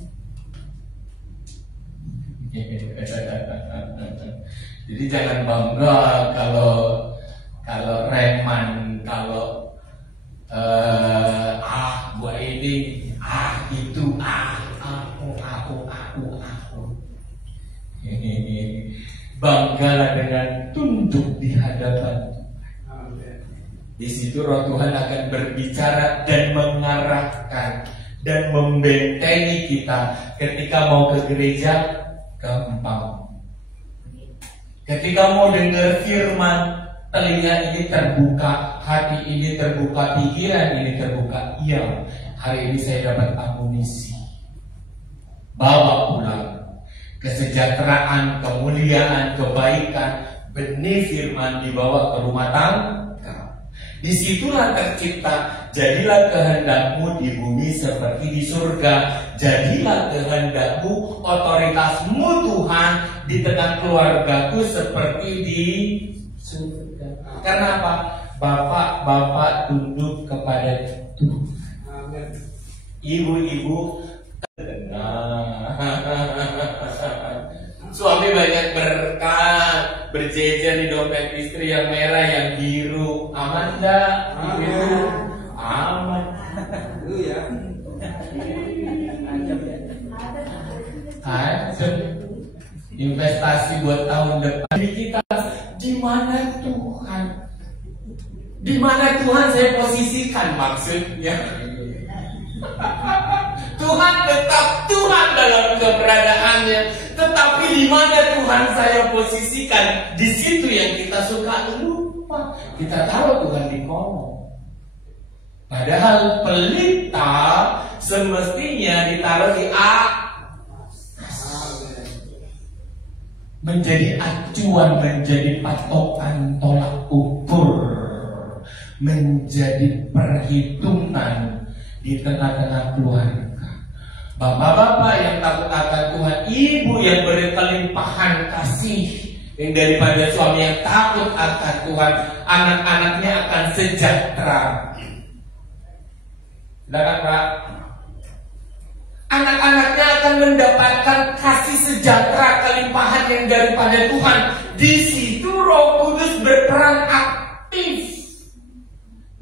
Jadi jangan bangga kalau reman, kalau gua ini, itu, aku. Banggalah dengan tunduk di hadapan. Di situ Roh Tuhan akan berbicara dan mengarahkan dan membentengi kita. Ketika mau ke gereja, gampang. Ketika mau dengar firman, telinga ini terbuka, hati ini terbuka, pikiran ini terbuka. Iya, hari ini saya dapat amunisi. Bawa pulang kesejahteraan, kemuliaan, kebaikan, benih firman dibawa ke rumah tangga. Disitulah tercipta, jadilah kehendakmu di bumi seperti di surga. Jadilah kehendakmu, otoritasmu Tuhan di tengah keluargaku seperti di surga. Karena apa? bapak-bapak tunduk kepada Tuhan. Amin. Ibu-ibu suami banyak berkat, berjejer di dompet istri yang merah, yang biru. Aman enggak? Ibu? Aman. Haleluya. Aja investasi buat tahun depan. Jadi kita di mana Tuhan? Di mana Tuhan saya posisikan maksudnya? Tuhan tetap Tuhan dalam keberadaannya, tetapi di mana Tuhan saya posisikan, di situ yang kita suka lupa. Kita taruh Tuhan di kono. Padahal pelita semestinya ditaruh di menjadi acuan, menjadi patokan tolak ukur, menjadi perhitungan di tengah-tengah keluarga. Bapak-bapak yang takut akan Tuhan, ibu yang berkelimpahan kasih, yang daripada suami yang takut akan Tuhan, anak-anaknya akan sejahtera. Silakan Pak. Anak-anaknya akan mendapatkan kasih sejahtera, kelimpahan yang daripada Tuhan. Di situ Roh Kudus berperan aktif,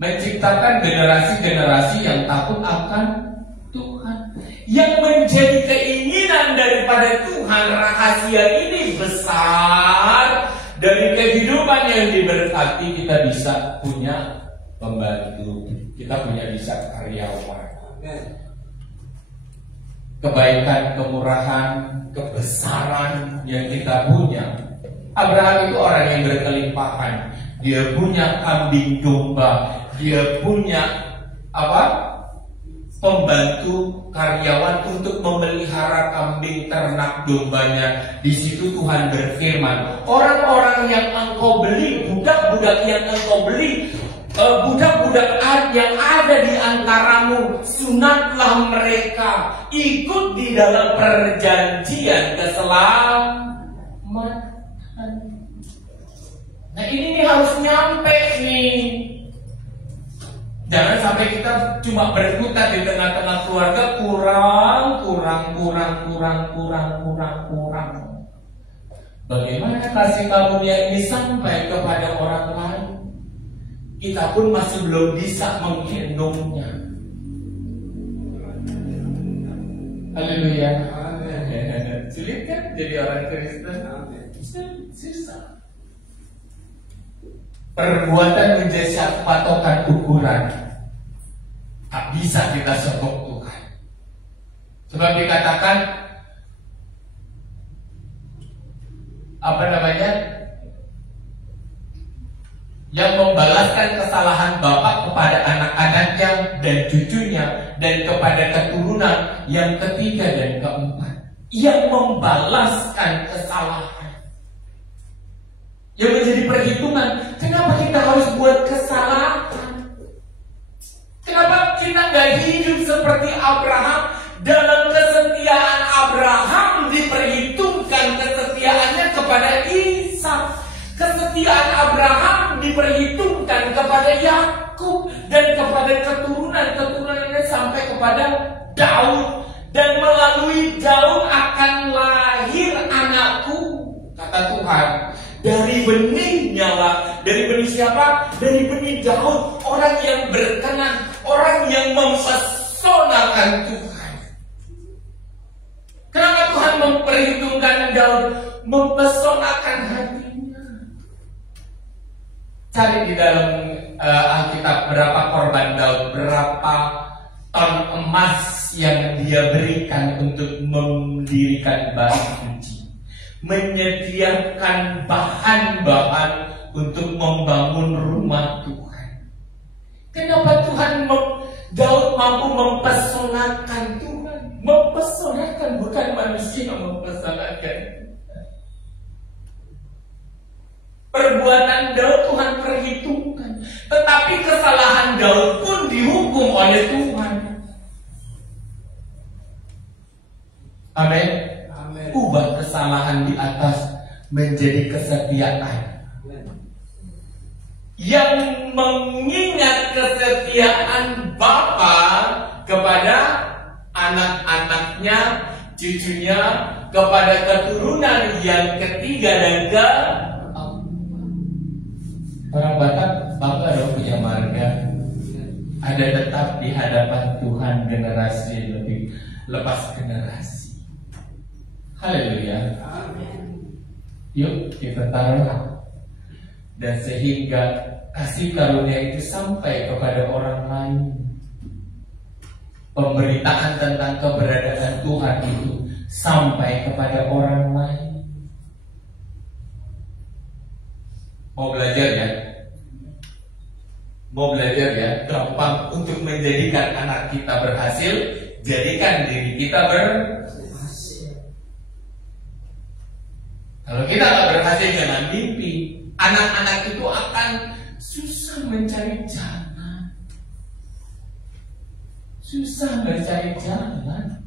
menciptakan generasi-generasi yang takut akan Tuhan. Yang menjadi keinginan daripada Tuhan, rahasia ini besar. Dari kehidupan yang diberkati, kita bisa punya pembantu, kita bisa karyawan. Kebaikan, kemurahan, kebesaran yang kita punya. Abraham itu orang yang berkelimpahan. Dia punya kambing domba, dia punya pembantu karyawan untuk memelihara kambing ternak dombanya. Di situ Tuhan berfirman, orang-orang yang engkau beli, budak-budak yang engkau beli, budak-budak yang ada di antaramu, sunatlah mereka ikut di dalam perjanjian keselamatan. Nah ini harus nyampe nih. Jangan sampai kita cuma berkutat di tengah-tengah keluarga, kurang. Bagaimana kasih karunia ini sampai kepada orang lain? Kita pun masih belum bisa menggendongnya. Haleluya. Sulit kan jadi orang Kristen? Susah. Perbuatan menjadi patokan ukuran. Tak bisa kita sokong Tuhan. Sebab dikatakan yang membalaskan kesalahan bapak kepada anak-anaknya dan cucunya, dan kepada keturunan yang ketiga dan keempat. Yang membalaskan kesalahan, yang menjadi perhitungan. Kenapa kita harus buat kesalahan? Kenapa kita nggak hidup seperti Abraham? Dalam kesetiaan Abraham diperhitungkan kesetiaannya kepada Ishak. Kesetiaan Abraham diperhitungkan kepada Yakub dan kepada keturunan-keturunannya sampai kepada Daud. Dan melalui Daud akan lahir anakku, kata Tuhan. Dari benihnya lah. Dari benih siapa? Dari benih Daud. Orang yang berkenan, orang yang mempesonakan Tuhan. Kenapa Tuhan memperhitungkan Daud? Mempesonakan hatinya. Cari di dalam Alkitab berapa korban Daud, berapa ton emas yang dia berikan untuk mendirikan bait suci, menyediakan bahan-bahan untuk membangun rumah Tuhan. Kenapa Daud mampu mempesonakan Tuhan? Mempesonakan, bukan manusia yang mempesonakan. Perbuatan Daud Tuhan perhitungkan, tetapi kesalahan Daud pun dihukum oleh Tuhan. Amin. Ubah kesalahan di atas menjadi kesetiaan. yang mengingat kesetiaan Bapa kepada anak-anaknya, cucunya, kepada keturunan yang ketiga dan keempat. Orang Batak, Bapak dong punya marga, ada tetap di hadapan Tuhan generasi lebih lepas generasi. Haleluya. Yuk kita taruh, dan sehingga kasih karunia itu sampai kepada orang lain. Pemberitaan tentang keberadaan Tuhan itu sampai kepada orang lain. Mau belajar ya? Mau belajar ya? Gampang untuk menjadikan anak kita berhasil. Jadikan diri kita berhasil. Kalau kita nggak berhasil, jangan mimpi. Anak-anak itu akan susah mencari jalan. Susah mencari jalan.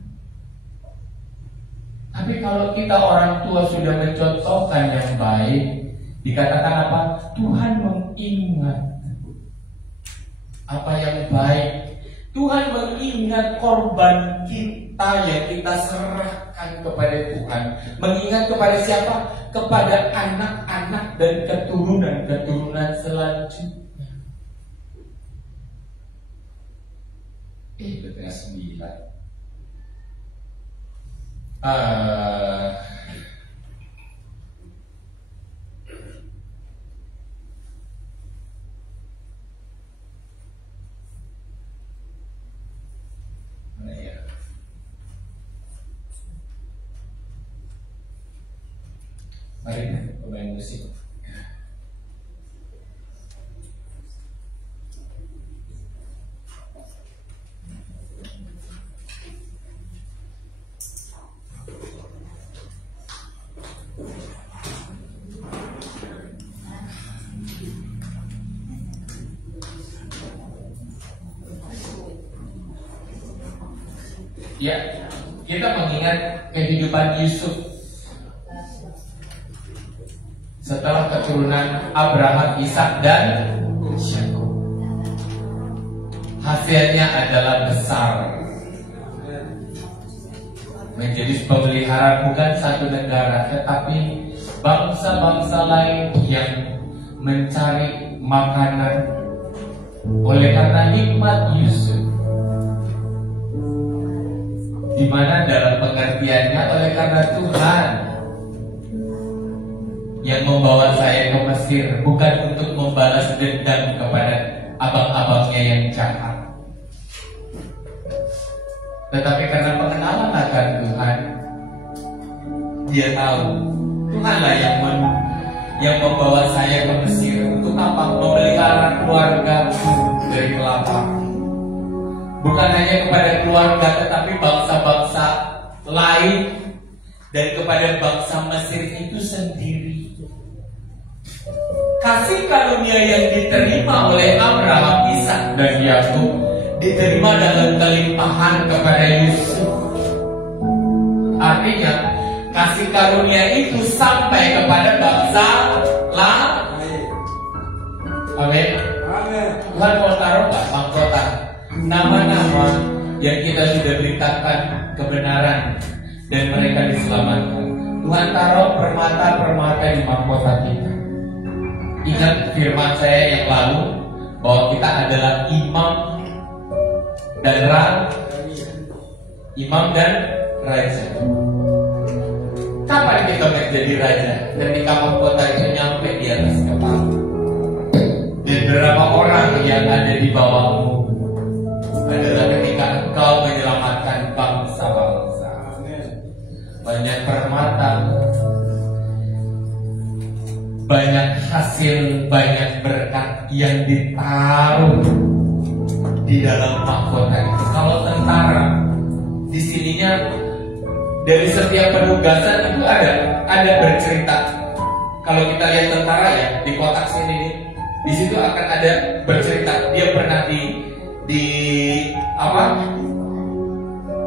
Tapi kalau kita orang tua sudah mencontohkan yang baik, dikatakan apa? Tuhan mengingat apa yang baik. Tuhan mengingat korban kita yang kita serahkan kepada Tuhan. Mengingat kepada siapa? Kepada anak-anak dan keturunan-keturunan selanjutnya. Betulnya 9. Mana ya? Mari pemain musik. Ya, kita mengingat kehidupan Yusuf setelah keturunan Abraham, Ishak dan Yakub. Hasilnya adalah besar, menjadi pemeliharaan bukan satu negara, tetapi bangsa-bangsa lain yang mencari makanan oleh karena hikmat Yusuf. Di mana dalam pengertiannya oleh karena Tuhan yang membawa saya ke Mesir, bukan untuk membalas dendam kepada abang-abangnya yang jahat, tetapi karena pengenalan akan Tuhan. Dia tahu Tuhanlah yang membawa saya ke Mesir. Untuk apa? Memelihara keluargaku dari kelaparan. Bukan hanya kepada keluarga, tetapi bangsa-bangsa lain dan kepada bangsa Mesir itu sendiri. Kasih karunia yang diterima oleh Abraham, Ishak dan Yakub diterima dalam kelimpahan kepada Yusuf. Artinya kasih karunia itu sampai kepada bangsa lain. Amin. Tuhan mau taruh nggak mahkota? Nama-nama yang kita sudah beritakan kebenaran dan mereka diselamatkan. Tuhan taruh permata-permata di mahkota kita. Ingat firman saya yang lalu bahwa kita adalah imam dan raja. Kapan kita menjadi raja? Ketika mahkota itu nyampe di atas kepala. Dan beberapa orang yang ada di bawahmu adalah ketika engkau menyelamatkan bangsa-bangsa. Banyak permata, banyak hasil, banyak berkat yang ditaruh di dalam mahkota itu. Kalau tentara, di sininya dari setiap penugasan itu ada bercerita. Kalau kita lihat tentara ya di kotak sini, di situ akan ada bercerita. Dia pernah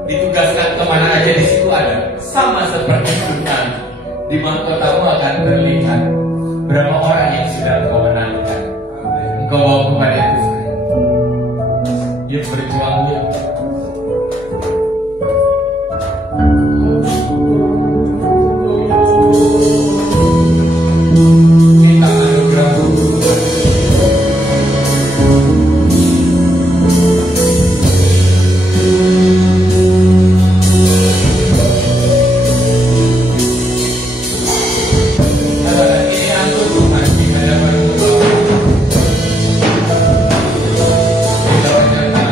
ditugaskan kemana aja, di situ ada. Sama seperti Tuhan, di mahkotamu akan terlihat berapa orang yang sudah kau menangkan, Engkau bawa kepada Tuhan. Dia berjuang dia. Minta anugerah Tuhan. Ini aku Tuhan di hadapan-Mu. Kita panjatkan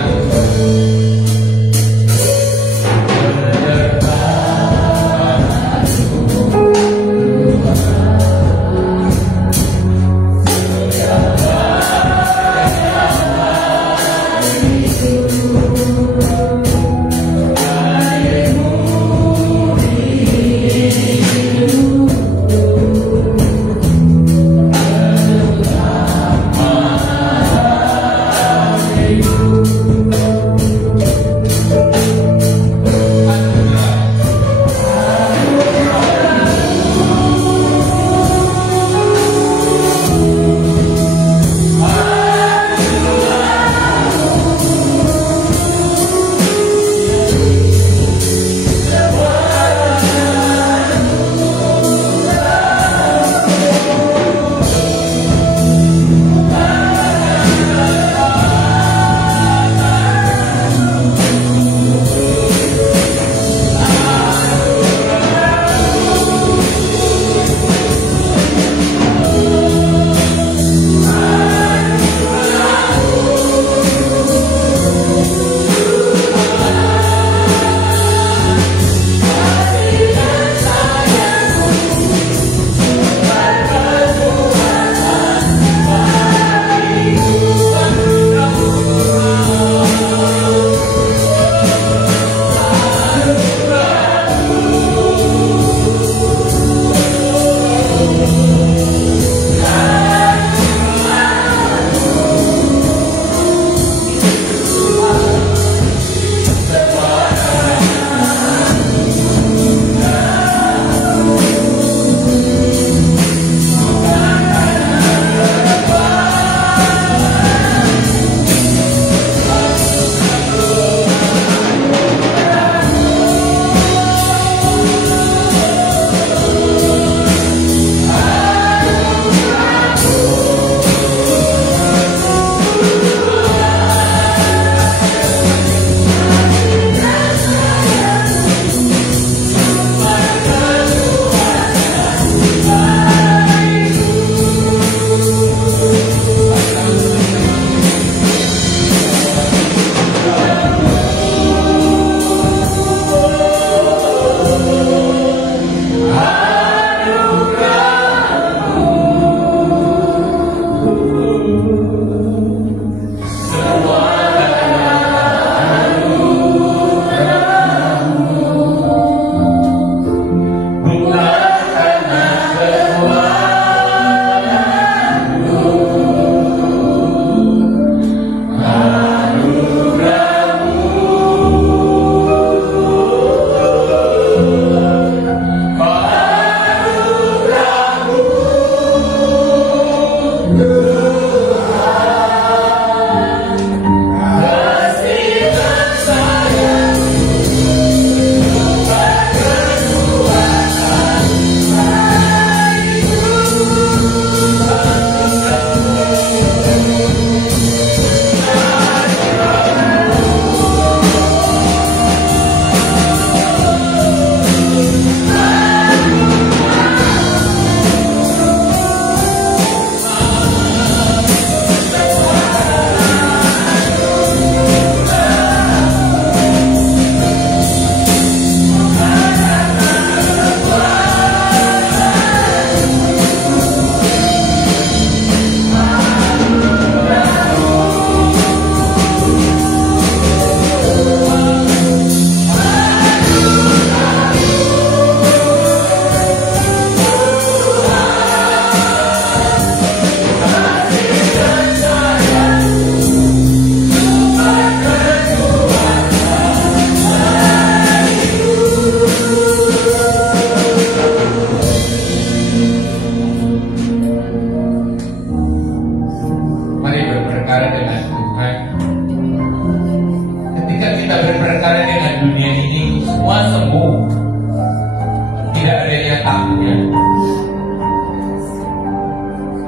mencetaknya,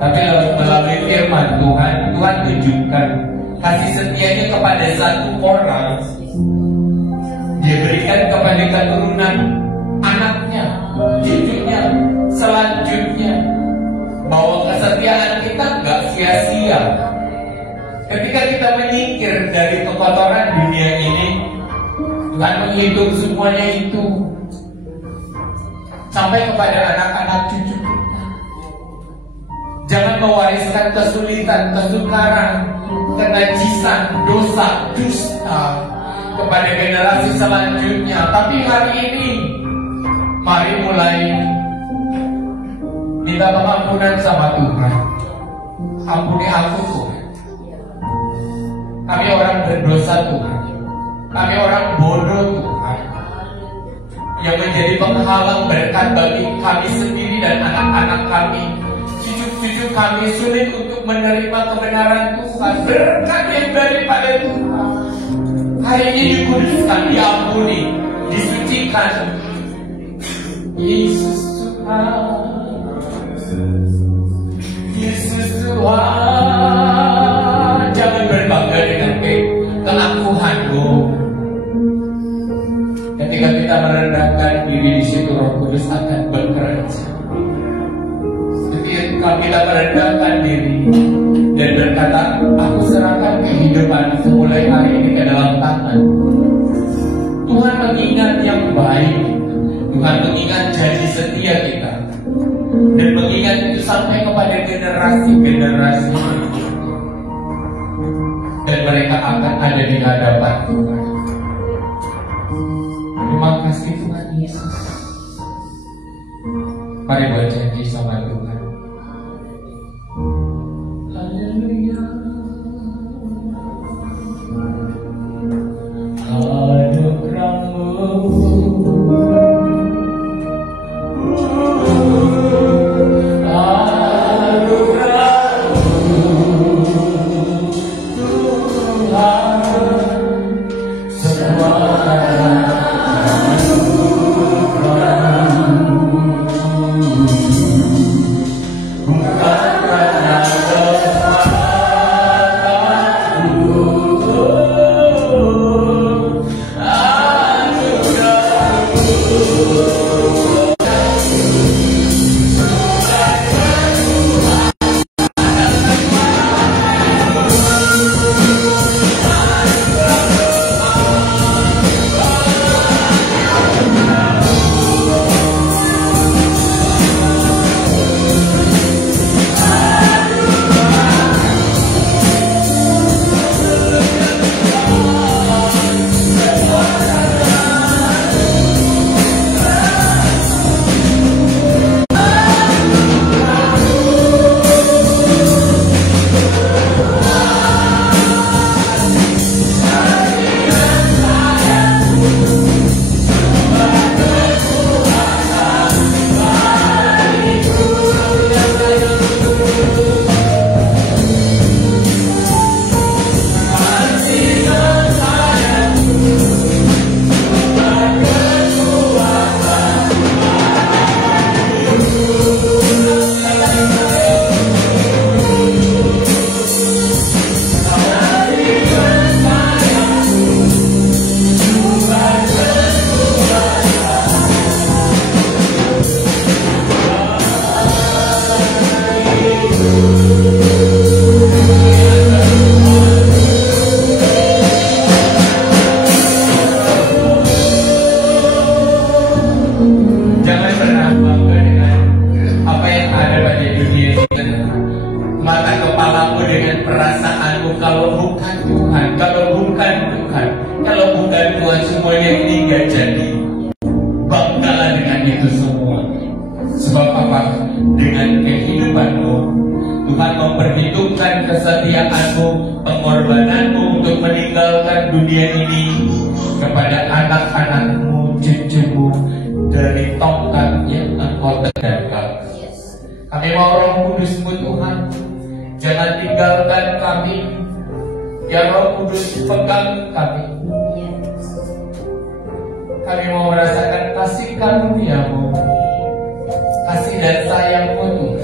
tapi melalui firman Tuhan, Tuhan tunjukkan kasih setianya kepada satu orang. Dia berikan kepada keturunan anaknya, cucunya, selanjutnya, bahwa kesetiaan kita nggak sia-sia. Ketika kita menyingkir dari kekotoran dunia ini, Tuhan menghitung semuanya itu sampai kepada anak-anak cucu kita. Jangan mewariskan kesulitan, kesukaran, kenajisan, dosa, dusta kepada generasi selanjutnya. Tapi hari ini, mari mulai minta pengampunan sama Tuhan. Ampuni aku Tuhan. Kami orang berdosa Tuhan. Kami orang bodoh Tuhan, yang menjadi penghalang berkat bagi kami sendiri dan anak-anak kami. Cucu-cucu kami sulit untuk menerima kebenaran Tuhan, berkat yang daripada Tuhan. Hari ini dikuduskan, diampuni, disucikan. Yesus Tuhan, Yesus Tuhan, jangan berbangga dengan keakuanmu. Ketika kita merendahkan diri, di situ Roh Kudus akan bekerja. Ketika kita merendahkan diri dan berkata, aku serahkan kehidupan mulai hari ini ke dalam tangan, Tuhan mengingat yang baik. Tuhan mengingat janji setia kita, dan mengingat itu sampai kepada generasi-generasi, dan mereka akan ada di hadapan Tuhan. Terima kasih Tuhan Yesus. Mari buat janji sama Tuhan. Haleluya. kasih dan sayang pun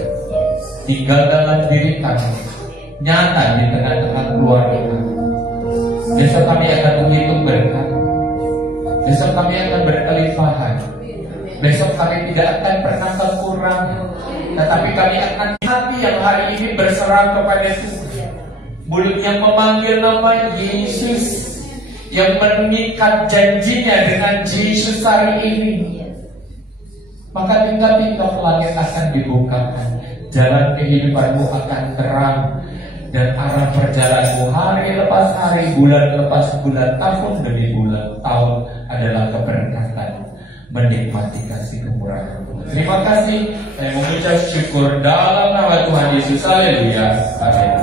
tinggal dalam diri kami, nyata di tengah-tengah keluarga kami. Besok kami akan menghitung berkat. Besok kami akan berkelimpahan. Besok kami tidak akan pernah berkurang, tetapi kami akan hati yang hari ini berserah kepada Tuhan. Mulut yang memanggil nama Yesus, yang mengikat janjinya dengan Yesus hari ini, maka tingkap-tingkap langit akan dibukakan. Jalan kehidupanmu akan terang, dan arah perjalananmu hari lepas hari, bulan lepas bulan, tahun demi bulan, tahun adalah keberkatan, menikmati kasih kemurahan Tuhan. Terima kasih, saya mengucap syukur dalam nama Tuhan Yesus. Haleluya. Amin.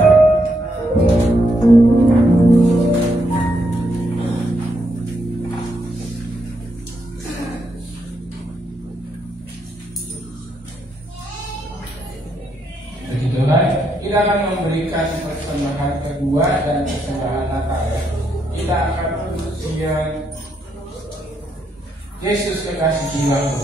Begitulah kita akan memberikan persembahan kedua dan persembahan Natal. Kita akan ujian Yesus kekasih jiwaku.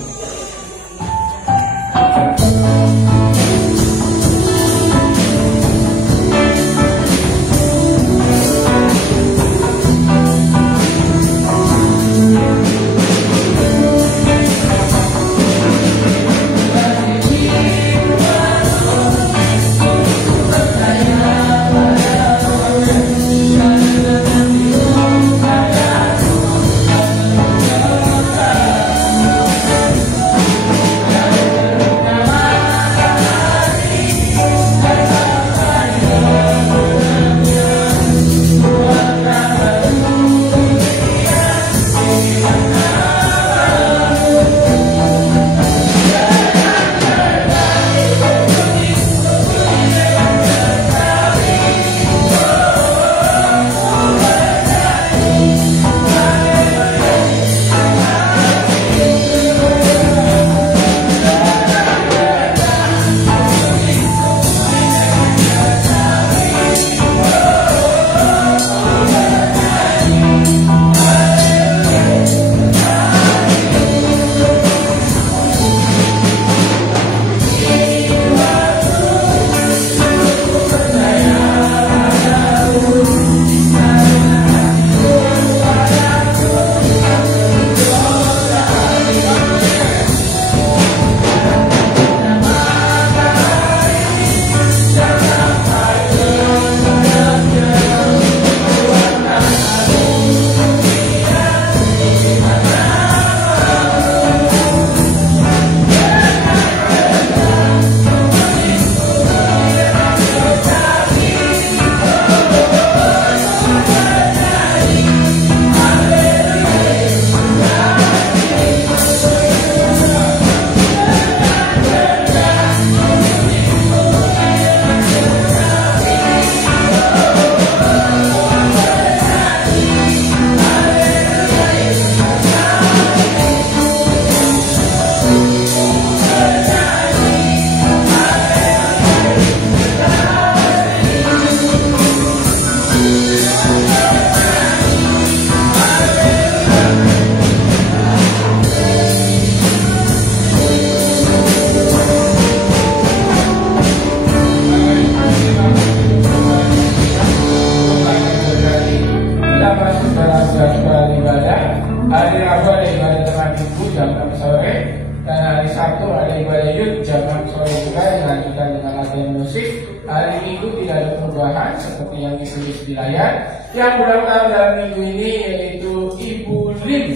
Hari Minggu tidak ada perubahan seperti yang ditulis di layar. Yang ulang tahun dalam minggu ini yaitu Ibu Lim.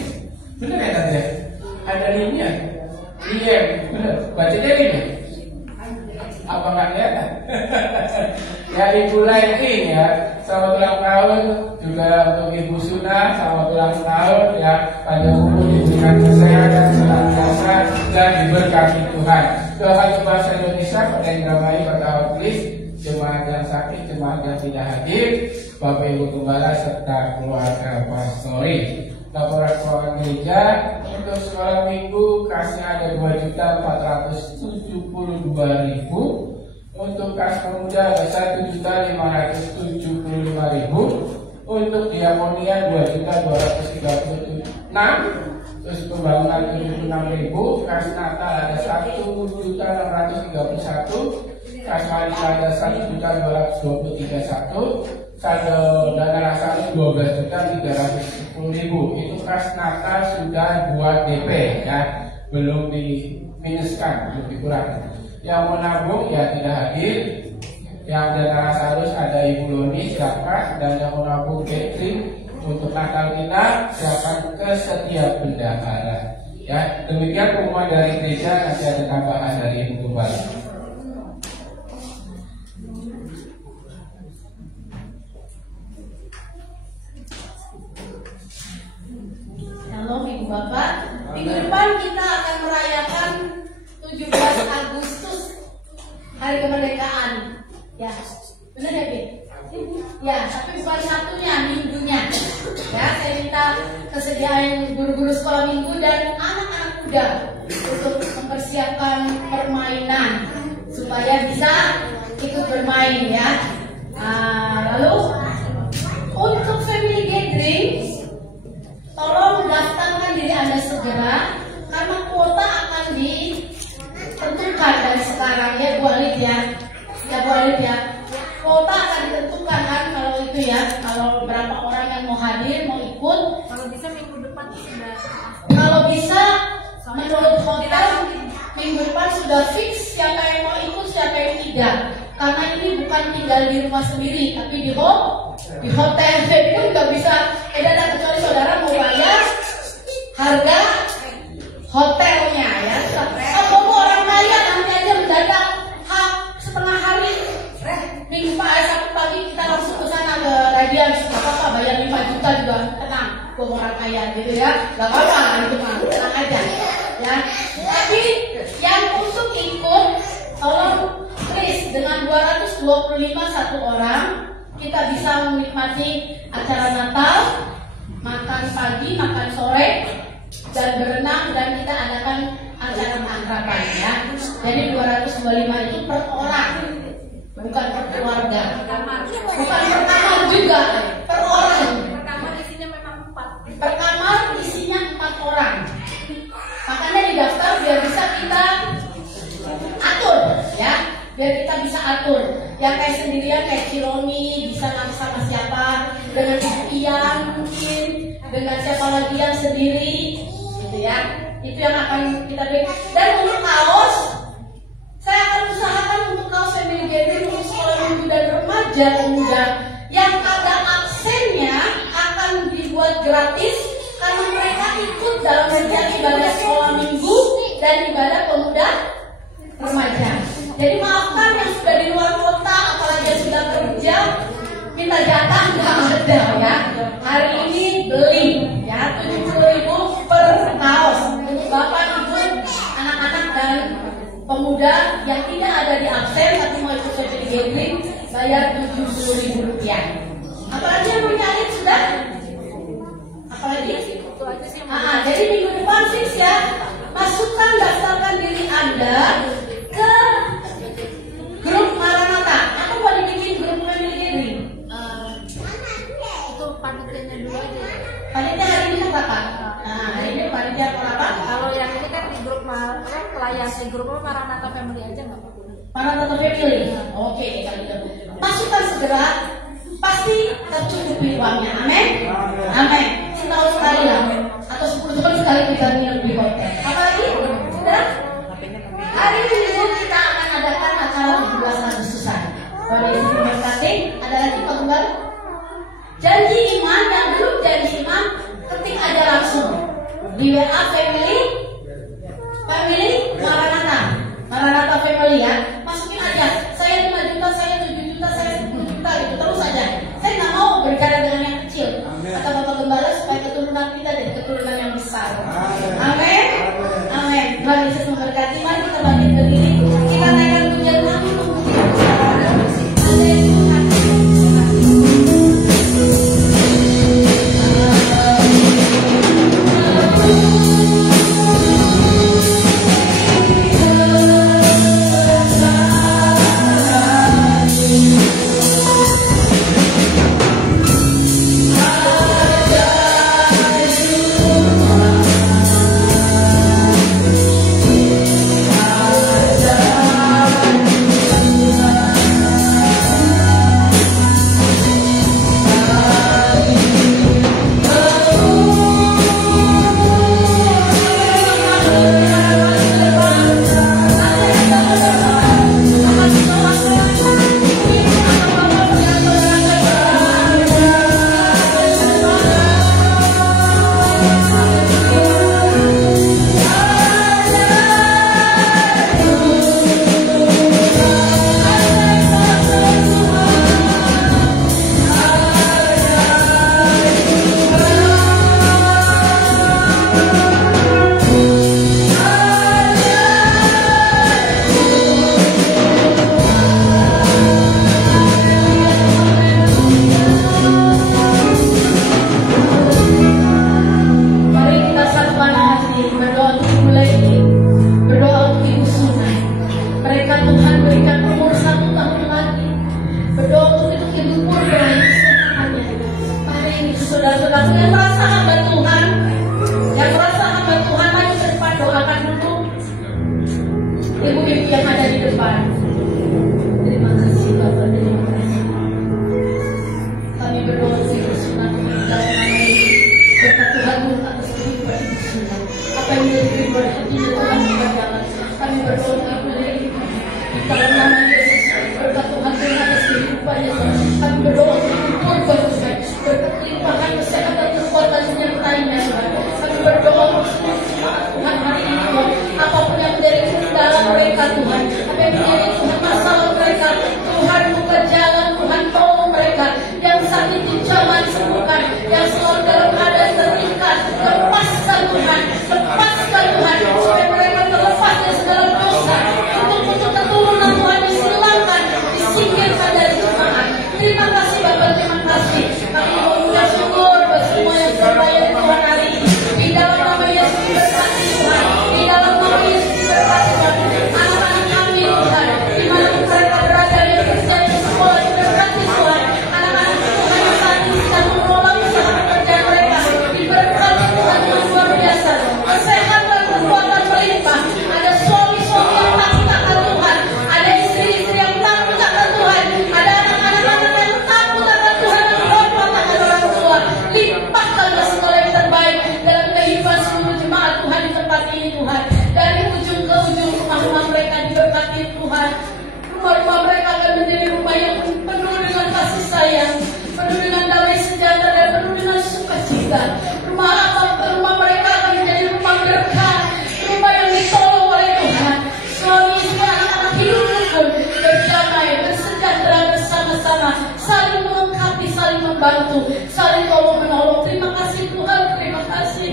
Benar ya Tante? Ada Limnya? Liem, benar. Bacanya Lim ya? Apa nggak kelihatan? Ya Ibu Lain ya. Selamat ulang tahun juga untuk Ibu Suna. Selamat ulang tahun ya. Pada umur diberikan kesehatan, senantiasa dan diberkati Tuhan. Doa bahasa Indonesia pada Indramayu, pada Outlis, jemaat yang sakit, jemaat yang tidak hadir, Bapak Ibu Gembala serta keluarga pastori. Laporan keuangan gereja untuk sekolah minggu kasnya ada 2.472.000. Untuk kas pemuda ada 1.575.000. Untuk diakonia 2.236.000. Terus pembangunan 76.000. Kas Natal ada 1 10.631, kas wanita ada 1.223.1, saldo dana laksana 12.310.000. Itu kas Natal sudah buat DP ya, belum diminuskan, belum dikurangi. Yang mau nabung ya tidak hadir. Yang dana laksana ada Ibu Loni silakan, dan yang mau nabung catering untuk Natal kita silakan ke setiap bendahara. Ya, demikian pengumuman dari gereja, nanti ada tambahan dari Ibu Tumbal. Halo Ibu Bapak, minggu depan kita akan merayakan 17 Agustus, Hari Kemerdekaan. Ya, benar ya, Bi? Ya, tapi bukan satunya, minggunya. Ya, saya minta kesediaan guru-guru sekolah minggu dan anak-anak muda untuk mempersiapkan permainan supaya bisa ikut bermain ya. Lalu untuk family gathering, tolong daftarkan diri Anda segera karena kuota akan ditentukan dari sekarang ya Bu Alif ya. Ya Bu Alif ya. Kuota akan ditentukan kan kalau itu ya, kalau berapa orang yang mau hadir, mau ikut. Kalau bisa minggu depan sudah. Kalau bisa menurut hotel minggu depan sudah fix siapa yang mau ikut, siapa yang tidak. Karena ini bukan tinggal di rumah sendiri, tapi di hotel. Jadi pun nggak bisa datang kecuali saudara mau bayar harga hotelnya ya. Kalau orang kaya nanti aja mendadak setengah hari. Minggu Sabtu pagi kita langsung ke sana ke Radian, nggak apa-apa, bayar 5 juta juga tenang. Gue orang kaya gitu ya, nggak apa-apa itu mah, tenang aja ya. Tapi yang untuk ikut, tolong please dengan 225 satu orang kita bisa menikmati acara Natal, makan pagi, makan sore, dan berenang, dan kita adakan acara akraban ya. Jadi 225 itu per orang, bukan per keluarga, bukan per kamar juga, per orang. Per kamar isinya memang 4. Per kamar isinya 4 orang. Makanya didaftar biar bisa kita atur ya, biar kita bisa atur. Yang kayak sendirian kayak Cironi bisa nanti sama siapa, dengan Ian mungkin, dengan siapa lagi yang sendiri gitu ya. Itu yang akan kita beri. Dan untuk kaos, saya akan usahakan untuk kaos family gathering untuk sekolah minggu dan remaja muda yang ada aksennya akan dibuat gratis karena mereka ikut dalam setiap ibadah sekolah minggu dan ibadah pemuda remaja. Jadi maafkan yang sudah di luar kota, apalagi yang sudah kerja, minta jatah nggak ada ya. Hari ini beli ya 70.000 per kaos untuk bapak, ibu, anak-anak dan pemuda yang tidak ada di absen tapi mau ikut family gathering, bayar 70.000 rupiah. Apalagi yang mau nyari sudah? Apalagi? Jadi minggu depan fix ya. Masukkan, daftarkan diri Anda ke grup Maranatha. Aku mau dibikin grup family gathering. Itu panitianya dulu aja. Panitia hari ini apa? Nah, hari ini panitia apa? Kalau yang ini kan di grup pelayan, di grup Maranatha Family aja nggak apa-apa. Maranatha Family. Oke, kalau gitu. Masukkan segera. Pasti tercukupi uangnya. Amin. Amin. Setahun sekali lah, atau 10 tahun sekali kita nginep di hotel. Apalagi? Sudah? Hari Minggu kita akan adakan acara 17 Agustusan. Pada isi memberkati, ada lagi Pak Tunggal? Janji iman yang belum janji iman, ketik aja langsung di WA family Maranatha Family ya. Masukin aja, saya 5 juta, saya 7 juta, saya 10 juta gitu, terus aja. Saya nggak mau berbicara dengan yang kecil. Kata Bapak Gembala supaya keturunan kita jadi keturunan yang besar. Amin. Amin. Tuhan Yesus memberkati. Mari kita bangkit berdiri. Kita naikkan pujian kami untuk depan. Terima kasih Bapak, terima kasih. Kami berdoa untuk sunat dalam nama ini. Berkat Tuhan atas kehidupan ibu sunat. Apa yang menjadi kehidupan hatinya Tuhan berjalan. Kami berdoa kepada ibu di dalam nama Yesus. Berkat Tuhan atas kehidupannya Tuhan. Kami berdoa untuk korban Tuhan. Berkat limpahan kesehatan kekuatan menyertainya Tuhan. Kami berdoa untuk Tuhan hari ini Tuhan. Apapun yang menjadi kendala mereka Tuhan. Apa yang menjadi Tuhan masalah mereka. Tuhan buka jalan, Tuhan tolong mereka. Yang sakit dijamah disembuhkan. Yang selalu dalam keadaan terikat. Lepaskan Tuhan. Lepaskan Tuhan. Supaya mereka terlepas dari segala dosa. Untuk keturunan Tuhan disilangkan. Disingkirkan dari jemaat. Terima kasih Bapak, terima kasih. Kami mengucap syukur buat semua yang terbayar Tuhan hari ini. Di dalam nama Yesus diberkati Tuhan. Di dalam nama Yesus diberkati Tuhan. Anak-anak kami Tuhan. Di mana mereka berada di kerja di sekolah diberkati Tuhan. Anak-anak Tuhan yang saat ini sedang mengelola usaha pekerjaan mereka. Diberkati Tuhan yang luar biasa. Kesehatan kekuatan melimpah. Ada suami-suami yang takut akan Tuhan. Ada istri-istri yang takut akan Tuhan. Ada anak-anak yang takut akan Tuhan dan hormat akan orang tua. Limpahkanlah segala yang terbaik dalam kehidupan seluruh jemaat Tuhan di tempat ini Tuhan. Dari ujung ke ujung rumah-rumah mereka diberkati Tuhan. Rumah-rumah mereka akan menjadi rumah yang penuh dengan kasih sayang, penuh dengan damai sejahtera dan penuh dengan sukacita. Rumah mereka akan menjadi rumah berkah, rumah yang ditolong oleh Tuhan. Suami istri anak-anak hidup rukun, berdamai, bersejahtera bersama-sama, saling melengkapi, saling membantu, saling tolong menolong. Terima kasih Tuhan, terima kasih.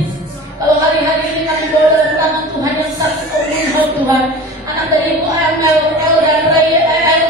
Kalau hari-hari ini kami bawa dalam tangan Tuhan yang sakit pemulihan Tuhan. Anak dari Ibu Amel, dan Ray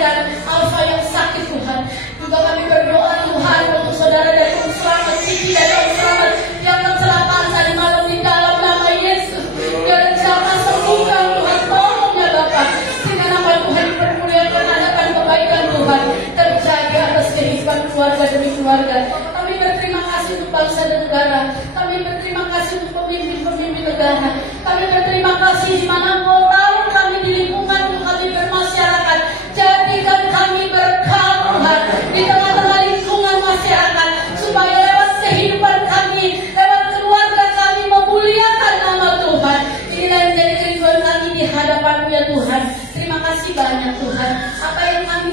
dan Alfa yang sakit Tuhan. Juga kami berdoa Tuhan untuk saudara dari Om Selamat, Cici dari Om Selamat yang kecelakaan tadi malam di dalam nama Yesus. Dan jangan sembuhkan Tuhan, tolongnya Bapak. Sehingga nama Tuhan dipermuliakan, adakan kebaikan Tuhan terjadi atas kehidupan keluarga demi keluarga. Kami berterima kasih untuk bangsa dan negara. Kami berterima kasih untuk pemimpin-pemimpin negara. Kami berterima kasih di mana Engkau tahu kami di lingkungan kami bermasyarakat. Jadikan kami berkah Tuhan di tengah-tengah lingkungan masyarakat, supaya lewat kehidupan kami, lewat keluarga kami memuliakan nama Tuhan. Inilah yang menjadi kerinduan kami di hadapan-Mu ya Tuhan. Terima kasih banyak Tuhan. Apa yang kami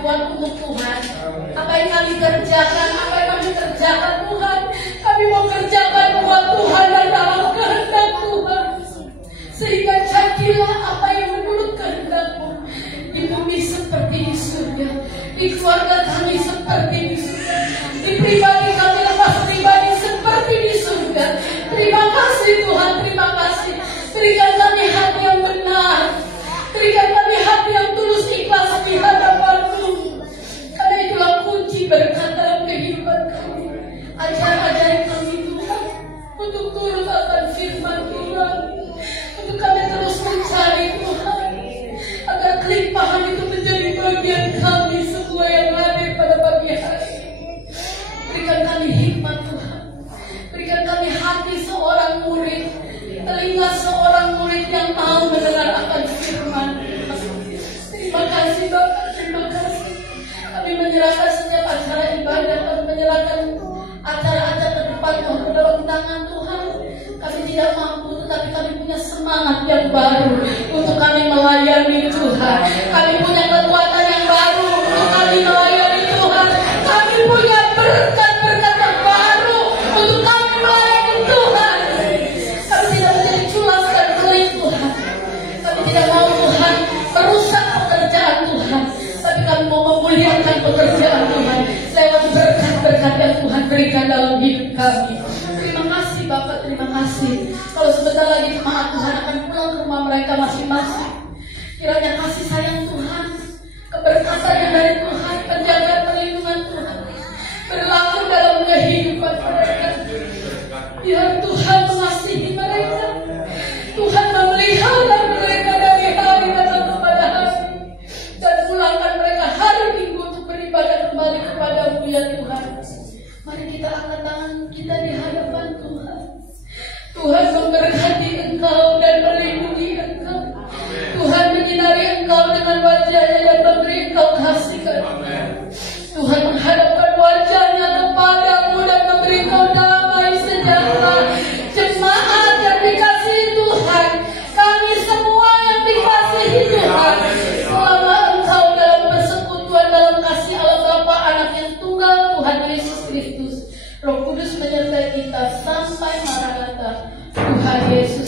buat untuk Tuhan. Apa yang kami kerjakan Tuhan. Kami mau kerjakan buat Tuhan dan dalam kehendak Tuhan. Sehingga jadilah apa yang menurut kehendak-Mu. Di bumi seperti di surga. Di keluarga kami seperti di surga. Di pribadi kami lepas pribadi seperti di surga. Terima kasih Tuhan, terima kasih. Berikan kami hati yang benar. Berikan kami hati yang tulus ikhlas di hadapan-Mu. Karena itulah kunci berkat dalam kehidupan kami. Ajar kami Tuhan untuk turut akan firman Tuhan. Untuk kami terus mencari Tuhan, agar kelimpahan itu menjadi bagian kami semua yang hadir pada pagi hari ini. Berikan kami hikmat Tuhan. Berikan kami hati seorang murid, telinga seorang murid yang mau mendengar akan firman. Terima kasih Bapak, terima kasih. Kami menyerahkan setiap acara ibadah, kami menyerahkan acara-acara ke depan Tuhan ke dalam tangan Tuhan. Kami tidak mampu, tetapi kami punya semangat yang baru untuk kami melayani Tuhan. Kami punya kekuatan yang baru untuk kami melayani Tuhan. Kami punya berkat-berkat yang baru untuk kami melayani Tuhan. Kami tidak menjadi culas dan keling Tuhan. Kami tidak mau Tuhan merusak pekerjaan Tuhan, tapi kami mau memuliakan pekerjaan Tuhan lewat berkat-berkat yang Tuhan berikan dalam hidup kami. Terima kasih Bapak, terima kasih. Kalau sebentar lagi jemaat Tuhan akan pulang ke rumah mereka masing-masing. Kiranya kasih sayang Tuhan, keberkatan yang dari Tuhan, penjagaan perlindungan Tuhan berlaku dalam kehidupan mereka. Biar Tuhan mengasihi mereka. Tuhan memelihara mereka dari hari datang kepada hari, dan pulangkan mereka hari Minggu untuk beribadah kembali kepada-Mu ya Tuhan. Mari kita angkat tangan kita di hadapan Tuhan. Tuhan memberkati engkau dan melindungi engkau. Tuhan menyinari engkau dengan kita sampai Maranatha. Tuhan Yesus